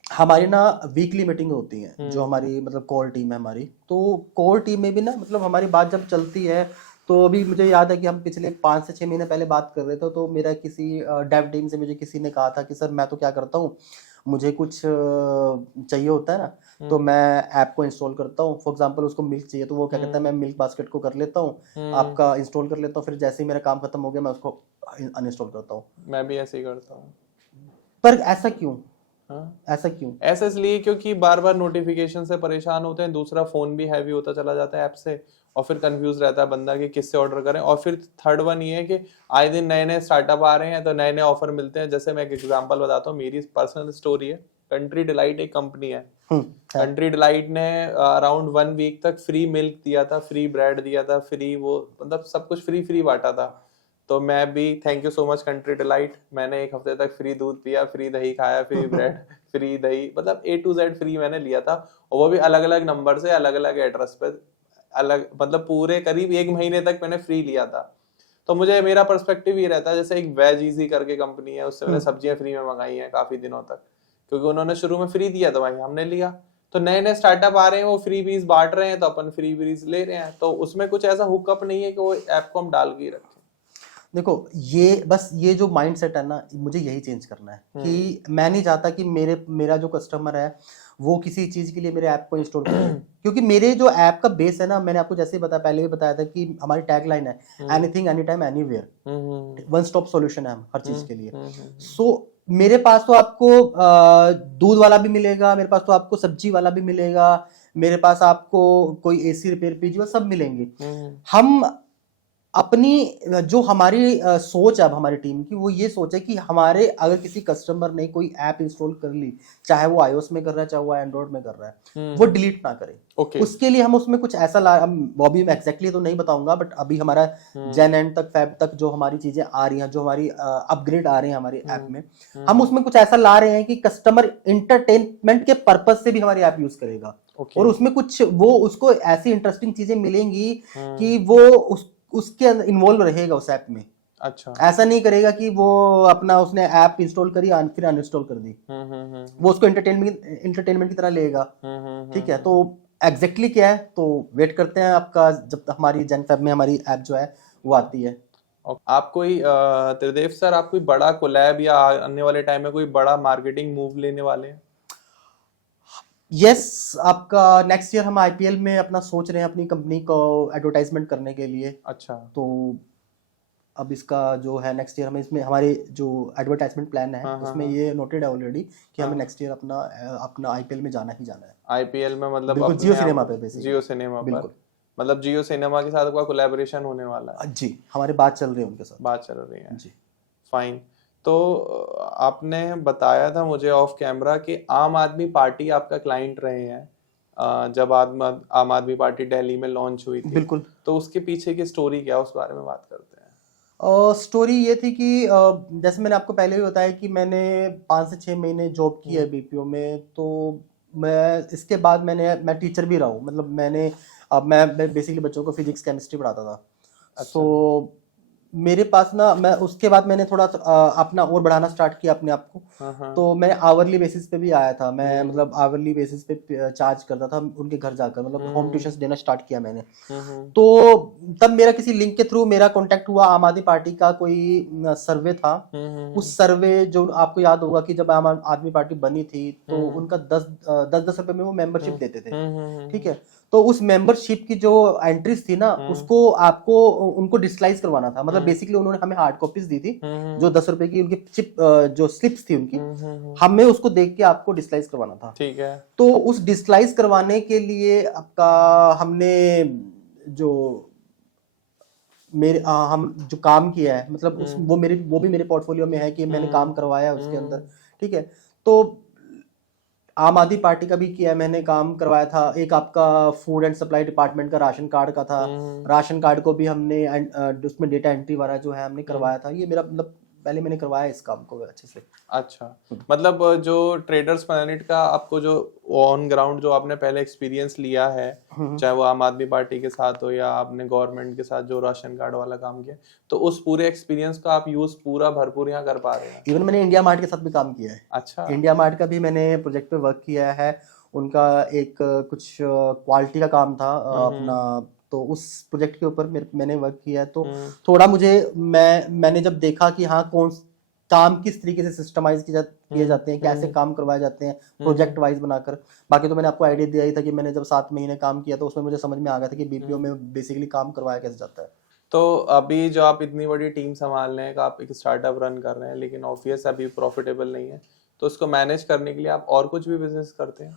हमारी ना वीकली मीटिंग होती है जो हमारी मतलब कोर टीम है हमारी, तो कोर टीम में भी ना मतलब हमारी बात जब चलती है, तो अभी मुझे याद है कि हम पिछले 5 से 6 महीने पहले बात कर रहे थे, तो मेरा किसी डेव टीम से मुझे किसी ने कहा था कि सर मैं तो क्या करता हूँ, मुझे कुछ चाहिए होता है ना तो मैं ऐप को इंस्टॉल करता हूँ। फॉर एग्जांपल उसको मिल्क चाहिए तो वो क्या करता है, मैं मिल्क बास्केट को कर लेता हूँ, आपका इंस्टॉल कर लेता हूँ, फिर जैसे ही मेरा काम खत्म हो गया मैं उसको अनइंस्टॉल करता हूँ। मैं भी ऐसे ही करता हूँ। पर ऐसा क्यों? ऐसा क्यों? ऐसा इसलिए क्योंकि बार बार नोटिफिकेशन से परेशान होते हैं, दूसरा फोन भी हैवी होता चला जाता है ऐप से, और फिर कंफ्यूज रहता है बंदा कि किससे ऑर्डर करें। और फिर थर्ड वन ये है कि आए दिन नए नए स्टार्टअप आ रहे हैं तो नए नए ऑफर मिलते हैं। जैसे मैं एक एग्जांपल बताता हूँ, मेरी पर्सनल स्टोरी है। कंट्री डिलाइट एक कंपनी है। कंट्री डिलाइट ने अराउंड 1 वीक तक फ्री मिल्क दिया था, फ्री ब्रेड दिया था, फ्री वो मतलब सब कुछ फ्री फ्री बांटा था। तो मैं भी thank you so much country delight, मैंने 1 हफ्ते तक फ्री दूध पिया, फ्री दही खाया, फ्री ब्रेड, फ्री दही, मतलब A to Z फ्री मैंने लिया था। और वो भी अलग अलग नंबर से, अलग अलग एड्रेस पे, अलग मतलब पूरे करीब 1 महीने तक मैंने फ्री लिया था। तो मुझे मेरा पर्सपेक्टिव ये रहता है, जैसे एक वेज इजी करके कंपनी है, उससे मैंने सब्जियां फ्री में मंगाई हैं काफी दिनों तक, क्योंकि उन्होंने शुरू में फ्री दिया था भाई, हमने लिया। तो नए नए स्टार्टअप आ रहे हैं, वो फ्री बीज बांट रहे हैं, तो अपन फ्री बीज ले रहे हैं। तो उसमें कुछ ऐसा हुकअप नहीं है कि वो ऐप को हम डाल के रखें। देखो ये बस ये जो माइंडसेट है ना, मुझे यही चेंज करना है कि मैं नहीं चाहता कि मेरा जो कस्टमर है वो किसी चीज के लिए मेरे ऐप को इंस्टॉल करे। क्योंकि मेरे जो ऐप का बेस है ना, मैंने आपको जैसे ही बताया, पहले भी बताया था कि हमारी टैगलाइन है anything any time anywhere, one stop solution है हम हर चीज के लिए। सो मेरे पास तो आपको दूध वाला भी मिलेगा, मेरे पास तो आपको सब्जी वाला भी मिलेगा, मेरे पास आपको कोई एसी रिपेयर पीजी सब मिलेंगे। हम अपनी जो हमारी सोच है अब हमारी टीम की, वो ये सोच है कि हमारे अगर किसी कस्टमर ने कोई ऐप इंस्टॉल कर ली, चाहे वो iOS में कर रहा है चाहे वो एंड्रॉइड में कर रहा है, वो डिलीट ना करे। उसके लिए हम उसमें कुछ ऐसा वो भी मैं एग्जैक्टली तो नहीं बताऊंगा, बट अभी हमारा जन एंड तक फेब तक जो हमारी चीजें आ रही हैं, जो हमारी अपग्रेड आ रहे हैं हमारी ऐप में, हम उसमें कुछ ऐसा ला रहे हैं कि कस्टमर इंटरटेनमेंट के पर्पज से भी हमारी ऐप यूज करेगा। और उसमें कुछ वो उसको ऐसी इंटरेस्टिंग चीजें मिलेंगी कि वो उसके अंदर इन्वॉल्व रहेगा उस ऐप में। अच्छा, ऐसा नहीं करेगा कि वो अपना उसने ऐप इंस्टॉल करी फिर अनइंस्टॉल कर दी। वो उसको एंटरटेनमेंट की तरह लेगा। ठीक है, तो एग्जैक्टली क्या है, तो वेट करते हैं आपका, जब तक हमारी जन फेब में हमारी ऐप जो है वो आती है। आप कोई त्रिदेव सर, आप कोई बड़ा कोलैब या आने वाले टाइम में कोई बड़ा मार्केटिंग मूव लेने वाले हैं? यस, आपका नेक्स्ट ईयर हम IPL में अपना सोच रहे हैं अपनी कंपनी को एडवर्टाइजमेंट करने के लिए। अच्छा, तो अब इसका जो है नेक्स्ट ईयर हमें इसमें हमारे जो एडवर्टाइजमेंट प्लान है उसमें ये नोटेड है ऑलरेडी कि हमें नेक्स्ट ईयर अपना IPL में जाना ही जाना है। IPL में मतलब जियो सिनेमा पे बेसिकली। जियो सिनेमा पर, मतलब जियो सिनेमा के साथ कोई कोलैबोरेशन होने वाला है? जी, हमारी बात चल रही है उनके साथ। बात चल रही है जी, फाइन। तो आपने बताया था मुझे ऑफ कैमरा कि आम आदमी पार्टी आपका क्लाइंट रहे हैं जब आम आदमी पार्टी दिल्ली में लॉन्च हुई थी। बिल्कुल। तो उसके पीछे की स्टोरी क्या, उस बारे में बात करते हैं। स्टोरी ये थी कि जैसे मैंने आपको पहले भी बताया कि मैंने 5 से 6 महीने जॉब की है BPO में। तो मैं इसके बाद मैं टीचर भी रहा हूँ, मतलब मैं बेसिकली बच्चों को फिजिक्स केमिस्ट्री पढ़ाता था। अच्छा। सो मेरे पास ना, मैं उसके बाद मैंने थोड़ा अपना और बढ़ाना स्टार्ट किया अपने आप को। तो मैं आवरली बेसिस पे भी आया था, मैं मतलब आवरली बेसिस पे चार्ज करता था उनके घर जाकर, मतलब होम ट्यूशंस देना स्टार्ट किया मैंने। तो तब मेरा किसी लिंक के थ्रू मेरा कांटेक्ट हुआ, आम आदमी पार्टी का कोई सर्वे था। उस सर्वे जो आपको याद होगा कि जब आम आदमी पार्टी बनी थी तो उनका 10 रुपए में वो मेंबरशिप देते थे। ठीक है, तो उस मेंबरशिप की जो एंट्रीज थी ना, उसको आपको उनको डिजिटलाइज करवाना था। मतलब बेसिकली उन्होंने हमें हार्ड कॉपीज दी थी, जो 10 रुपए की उनकी चिप जो स्लिप्स थी उनकी, हमें उसको देख के आपको डिजिटलाइज करवाना था। ठीक है, तो उस डिजिटलाइज करवाने के लिए आपका हमने जो हम जो काम किया है, मतलब वो भी मेरे पोर्टफोलियो में है कि मैंने काम करवाया है उसके अंदर। ठीक है। तो आम आदमी पार्टी का भी किया, मैंने काम करवाया था। एक आपका फूड एंड सप्लाई डिपार्टमेंट का राशन कार्ड का था, राशन कार्ड को भी हमने उसमें डेटा एंट्री वाला जो है हमने करवाया था। ये मेरा मतलब पहले मैंने करवाया इस काम को अच्छे से। अच्छा, मतलब जो ट्रेडर्स प्लैनेट का आपको जो ऑन ग्राउंड जो आपने पहले एक्सपीरियंस लिया है, चाहे वो आम आदमी पार्टी के साथ हो या आपने गवर्नमेंट के साथ जो राशन कार्ड वाला काम किया, तो उस पूरे एक्सपीरियंस का आप यूज पूरा भरपूर यहाँ कर पा रहे हैं? इवन मैंने इंडिया मार्ट के साथ भी काम किया है। अच्छा, इंडिया मार्ट का भी मैंने प्रोजेक्ट पे वर्क किया है। उनका एक कुछ क्वालिटी का काम था अपना, तो उस प्रोजेक्ट के ऊपर मैंने वर्क किया है। तो थोड़ा मुझे मैंने जब देखा कि हाँ कौन काम किस तरीके से सिस्टमाइज किए जाते हैं, कैसे काम करवाए जाते हैं प्रोजेक्ट वाइज बनाकर। बाकी तो मैंने आपको आइडिया दिया ही था कि मैंने जब 7 महीने काम किया तो उसमें मुझे समझ में आ गया था कि बीपीओ में बेसिकली काम करवाया कैसे जाता है। तो अभी जो आप इतनी बड़ी टीम संभाल रहे हैं, आप एक स्टार्टअप रन कर रहे हैं, लेकिन ऑब्वियस अभी प्रॉफिटेबल नहीं है, तो उसको मैनेज करने के लिए आप और कुछ भी बिजनेस करते हैं?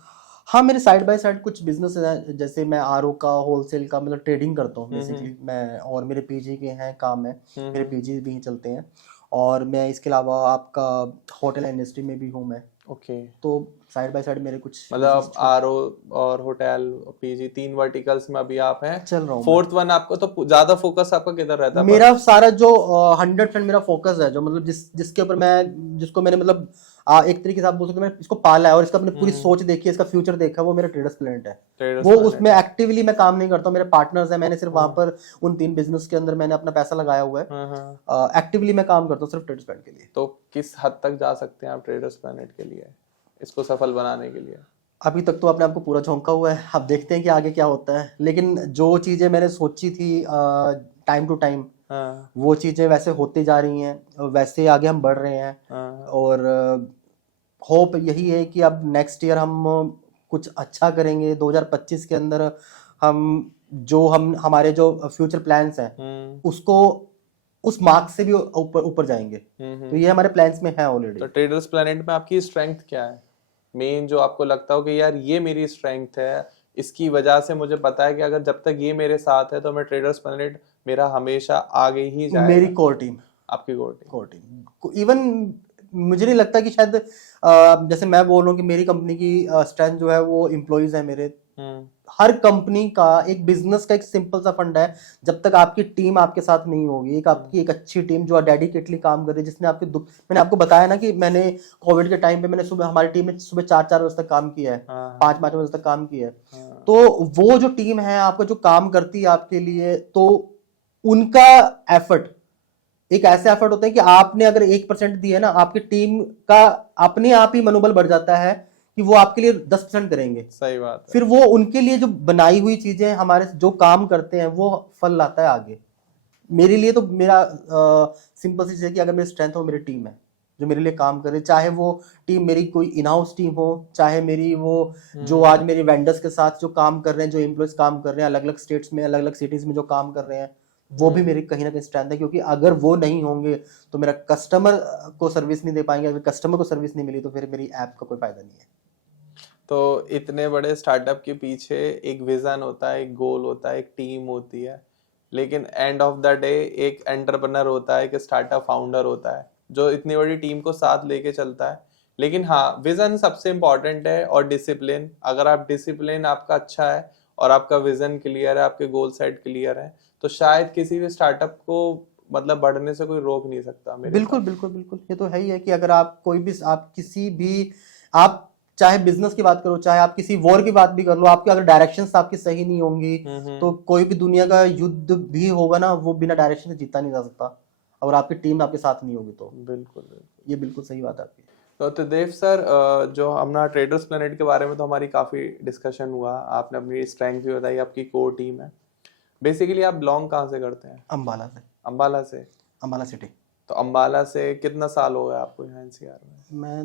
हाँ, मेरे साइड बाय साइड कुछ बिजनेस है, जैसे मैं आरओ का होलसेल का मतलब ट्रेडिंग करता हूँ बेसिकली मैं, और मेरे पीजी के हैं काम है, मेरे पीजी भी चलते हैं। और मैं इसके अलावा आपका होटल इंडस्ट्री में भी हूँ मैं। ओके, तो साइड बाय साइड मेरे कुछ मतलब आरओ और होटल पीजी 3 वर्टिकल्स में अभी आप हैं, चल रहा हूँ। फोर्थ वन आपको तो ज्यादा फोकस आपका किधर रहता है? मेरा सारा जो 100% मेरा फोकस है, जो मतलब जिसके ऊपर मैं, जिसको मैंने मतलब एक तरीके से आप बोल सकते हैं मैं इसको पाला है और इसका अपने पूरी सोच देखी है, इसका फ्यूचर देखा, वो मेरा ट्रेडर्स प्लैनेट है। वो उसमें एक्टिवली मैं काम नहीं करता हूँ, मेरे पार्टनर्स हैं, मैंने सिर्फ वहां पर उन 3 बिजनेस के अंदर मैंने अपना पैसा लगाया हुआ है। एक्टिवली मैं काम करता हूँ सिर्फ ट्रेडर्स प्लैनेट के लिए। तो किस हद तक जा सकते हैं आप ट्रेडर्स प्लैनेट के लिए, इसको सफल बनाने के लिए? अभी तक तो आपने आपको पूरा झोंका हुआ है, अब देखते हैं कि आगे क्या होता है। लेकिन जो चीजें मैंने सोची थी टाइम टू टाइम, वो चीजें वैसे होती जा रही हैं, वैसे आगे हम बढ़ रहे हैं। और होप यही है कि अब नेक्स्ट ईयर हम कुछ अच्छा करेंगे। 2025 के अंदर हम हमारे जो फ्यूचर प्लान्स हैं उसको उस मार्क्स से भी ऊपर जाएंगे। तो ये हमारे प्लान्स में है ऑलरेडी। तो ट्रेडर्स प्लैनेट में आपकी स्ट्रेंथ क्या है मेन, जो आपको लगता हो कि यार ये मेरी स्ट्रेंथ है, इसकी वजह से मुझे पता है कि अगर जब तक ये मेरे साथ है तो मैं ट्रेडर्स प्लैनेट मेरा हमेशा आगे ही जाएगा? मेरी कोर टीम। आपकी कोर टीम इवन मुझे नहीं लगता कि शायद जैसे मैं बोल रहा हूँ कि मेरी कंपनी की स्ट्रेंथ जो है वो एम्प्लॉइज है मेरे। हर कंपनी का एक बिजनेस का एक सिंपल सा फंड है, जब तक आपकी टीम आपके साथ नहीं होगी, आपकी एक अच्छी टीम जो डेडिकेटली काम कर रही है, जिसने आपके दुख, मैंने आपको बताया ना कि मैंने कोविड के टाइम पे मैंने सुबह, हमारी टीम ने सुबह 4 बजे तक काम किया है, 5 बजे तक काम किया है। तो वो जो टीम है आपका जो काम करती है आपके लिए, तो उनका एफर्ट एक ऐसा एफर्ट होता है कि आपने अगर 1% दिया ना, आपकी टीम का अपने आप ही मनोबल बढ़ जाता है कि वो आपके लिए 10% करेंगे। सही बात है। फिर वो उनके लिए जो बनाई हुई चीजें हमारे जो काम करते हैं वो फल लाता है आगे। मेरे लिए तो मेरा सिंपल सी चीज है कि अगर मेरी स्ट्रेंथ हो, मेरी टीम है जो मेरे लिए काम करे, चाहे वो टीम मेरी कोई इन हाउस टीम हो, चाहे मेरी वो जो आज मेरे वेंडर्स के साथ जो काम कर रहे हैं, जो एम्प्लॉयज काम कर रहे हैं अलग अलग स्टेट्स में, अलग अलग सिटीज में जो काम कर रहे हैं, वो भी मेरी कहीं ना कहीं स्ट्रेंथ है। क्योंकि अगर वो नहीं होंगे तो मेरा कस्टमर को सर्विस नहीं दे पाएंगे, अगर कस्टमर को सर्विस नहीं मिली तो फिर मेरी ऐप का कोई फायदा नहीं है। तो इतने बड़े स्टार्टअप के पीछे एक विजन होता है, एक गोल होता है, एक टीम होती है, लेकिन एंड ऑफ द डे एक एंटरप्रेन्योर होता है, एक स्टार्टअप फाउंडर होता है जो इतनी बड़ी टीम को साथ लेके चलता है। लेकिन हाँ, विजन सबसे इम्पोर्टेंट है और डिसिप्लिन। अगर आप डिसिप्लिन आपका अच्छा है और आपका विजन क्लियर है, आपके गोल सेट क्लियर है, तो शायद किसी भी स्टार्टअप को मतलब बढ़ने से कोई रोक नहीं सकता। बिल्कुल बिल्कुल बिल्कुल, ये तो है ही है कि अगर आप कोई भी, आप किसी भी, आप चाहे बिजनेस की बात करो, चाहे आप किसी वॉर की बात भी कर लो, आपकी अगर डायरेक्शंस आपकी सही नहीं होंगी तो कोई भी दुनिया का युद्ध भी होगा ना, वो बिना डायरेक्शन से जीता नहीं जा सकता, और आपकी टीम आपके साथ नहीं होगी तो। बिल्कुल, ये बिल्कुल सही बात है आपकी। तो त्रिदेव सर, जो हमारा ट्रेडर्स प्लैनेट के बारे में तो हमारी काफी डिस्कशन हुआ, आपने अपनी स्ट्रेंथ भी बताई, आपकी कोर टीम है। बेसिकली आप बिलोंग कहाँ से करते हैं? अंबाला से। अंबाला से? अंबाला सिटी। तो अंबाला से कितना साल हो गया आपको यहाँ एनसीआर में? मैं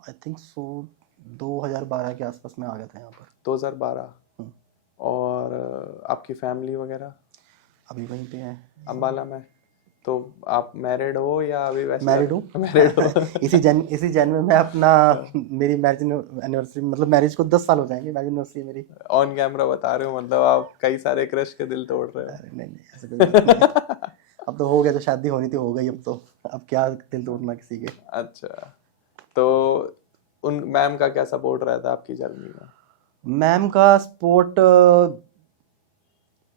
आई थिंक सो 2012 के आसपास में आ गया था यहाँ पर। 2012। और आपकी फैमिली वगैरह अभी वहीं पे है अंबाला में? तो आप मैरिड हो या अभी वैसे? मैरिड हूँ। मैरिड हो। इसी जन में मैं अपना मेरी मैरिज एनिवर्सरी, मतलब मैरिज को 10 साल हो जाएंगे, मैरिज एनिवर्सरी मेरी। ऑन कैमरा बता रहे हो, मतलब आप कई सारे क्रश के दिल तोड़ रहे हो। नहीं नहीं, ऐसा कोई बात नहीं। अब तो हो गया, तो शादी होनी थी हो गई, अब तो अब क्या दिल तोड़ना किसी के। अच्छा, तो उन मैम का क्या सपोर्ट रहता है आपकी जर्नी में? मैम का सपोर्ट,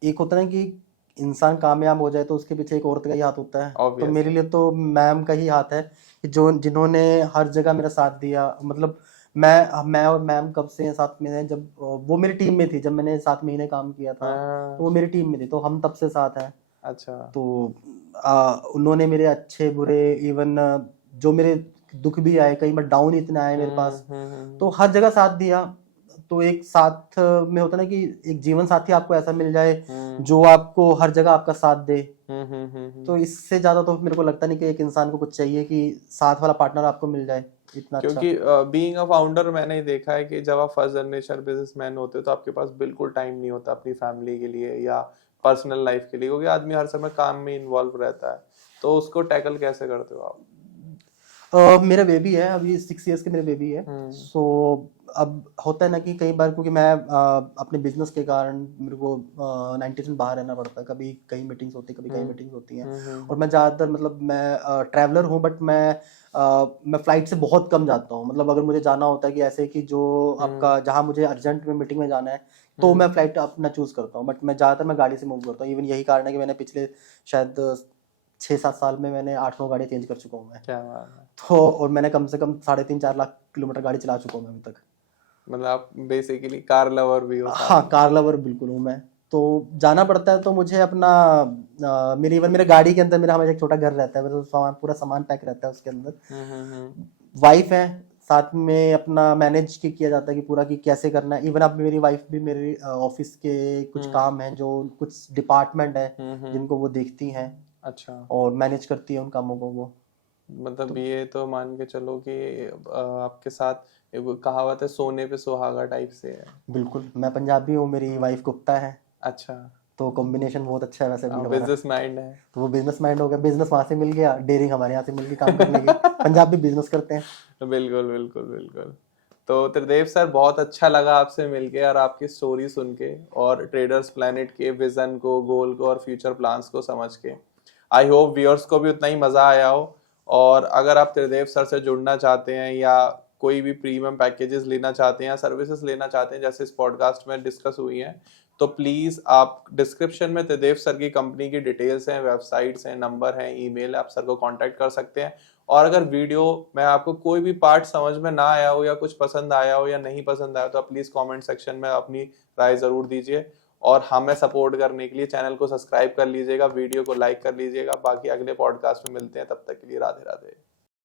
एक होता है ना कि इंसान कामयाब हो जाए तो उसके पीछे एक औरत का ही हाथ होता है। तो Obviously. मेरे लिए तो मैम का ही हाथ है कि जो जिन्होंने हर जगह मेरा साथ दिया। मतलब मैं और मैम कब से साथ में हैं, जब वो मेरी टीम में थी, जब मैंने 7 महीने काम किया था तो वो मेरी टीम में थी, तो हम तब से साथ हैं। अच्छा। तो उन्होंने मेरे अच्छे बुरे, इवन जो मेरे दुख भी आए, कई बार डाउन इतना आए मेरे पास, तो हर जगह साथ दिया। तो एक साथ में होता ना कि एक जीवन साथी आपको ऐसा मिल जाए जो आपको हर जगह आपका साथ दे, तो इससे ज्यादा तो मेरे को लगता नहीं कि एक इंसान को कुछ चाहिए कि साथ वाला पार्टनर आपको मिल जाए इतना अच्छा। क्योंकि बीइंग अ फाउंडर मैंने देखा है कि जब आप फर्स्ट जनरेशन बिजनेसमैन होते हो तो आपके पास बिल्कुल टाइम नहीं होता अपनी फैमिली के लिए या पर्सनल लाइफ के लिए, क्योंकि आदमी हर समय काम में इन्वॉल्व रहता है। तो उसको टैकल कैसे करते हो आप? मेरा बेबी है, अभी 6 इयर्स के मेरे बेबी है। सो अब होता है ना कि कई बार, क्योंकि मैं अपने बिजनेस के कारण मेरे को 90 दिन बाहर रहना पड़ता है, कभी कई मीटिंग्स होती है, कभी कई मीटिंग्स होती हैं। और मैं ज़्यादातर, मतलब मैं ट्रैवलर हूँ, बट मैं फ्लाइट से बहुत कम जाता हूँ। मतलब अगर मुझे जाना होता है कि ऐसे कि जो आपका जहाँ मुझे अर्जेंट में मीटिंग में जाना है तो मैं फ्लाइट अपना चूज करता हूँ, बट मैं ज़्यादातर मैं गाड़ी से मूव करता हूँ। इवन यही कारण है कि मैंने पिछले शायद 6-7 साल में मैंने 8-9 गाड़ी चेंज कर चुका हूँ मैं। क्या बात है। तो और मैंने कम से कम 3.5-4 लाख किलोमीटर गाड़ी चला चुका हूँ मैं अभी तक। मतलब आप बेसिकली कार लवर भी हो? हाँ, कार लवर बिल्कुल हूँ मैं। तो जाना पड़ता है तो मुझे अपना मेरी इवन मेरे गाड़ी के अंदर मेरा हमेशा एक छोटा घर रहता है, मेरा सामान, पूरा सामान पैक रहता है उसके अंदर। वाइफ है साथ में, अपना मैनेज किया जाता है कि पूरा कि कैसे करना है। इवन अब मेरी वाइफ भी मेरे ऑफिस के कुछ काम है, जो कुछ डिपार्टमेंट है जिनको वो देखती हैं। अच्छा। और मैनेज करती है उन कामों को वो। मतलब ये तो मान के चलो कि आपके साथ एक वो कहावत है, सोने पे सुहागा टाइप से है। बिल्कुल, मैं पंजाबी हूँ, मेरी वाइफ गुप्ता है, अच्छा। तो कॉम्बिनेशन बहुत अच्छा है वैसे भी हमारा। बिजनेस माइंड है। तो वो बिजनेस माइंड हो गया, बिजनेस वहां से मिल गया, डेयरिंग हमारे यहाँ से मिल गई काम करने की। पंजाबी बिजनेस करते हैं। बिल्कुल बिल्कुल बिल्कुल। तो त्रिदेव सर, बहुत अच्छा लगा आपसे मिलके और आपकी स्टोरी सुन के और ट्रेडर्स प्लेनेट के विजन को, गोल को और फ्यूचर प्लान्स को समझ के। आई होप व्यूअर्स को भी उतना ही मजा आया हो। और अगर आप त्रिदेव सर से जुड़ना चाहते हैं या कोई भी प्रीमियम पैकेजेस लेना चाहते हैं या सर्विसेज लेना चाहते हैं जैसे इस पॉडकास्ट में डिस्कस हुई हैं, तो प्लीज आप डिस्क्रिप्शन में त्रिदेव सर की कंपनी की डिटेल्स हैं, वेबसाइट्स हैं, नंबर है, ईमेल है, आप सर को कांटेक्ट कर सकते हैं। और अगर वीडियो में आपको कोई भी पार्ट समझ में ना आया हो या कुछ पसंद आया हो या नहीं पसंद आया तो प्लीज कमेंट सेक्शन में अपनी राय जरूर दीजिए। और हमें सपोर्ट करने के लिए चैनल को सब्सक्राइब कर लीजिएगा, वीडियो को लाइक कर लीजिएगा। बाकी अगले पॉडकास्ट में मिलते हैं, तब तक के लिए राधे राधे।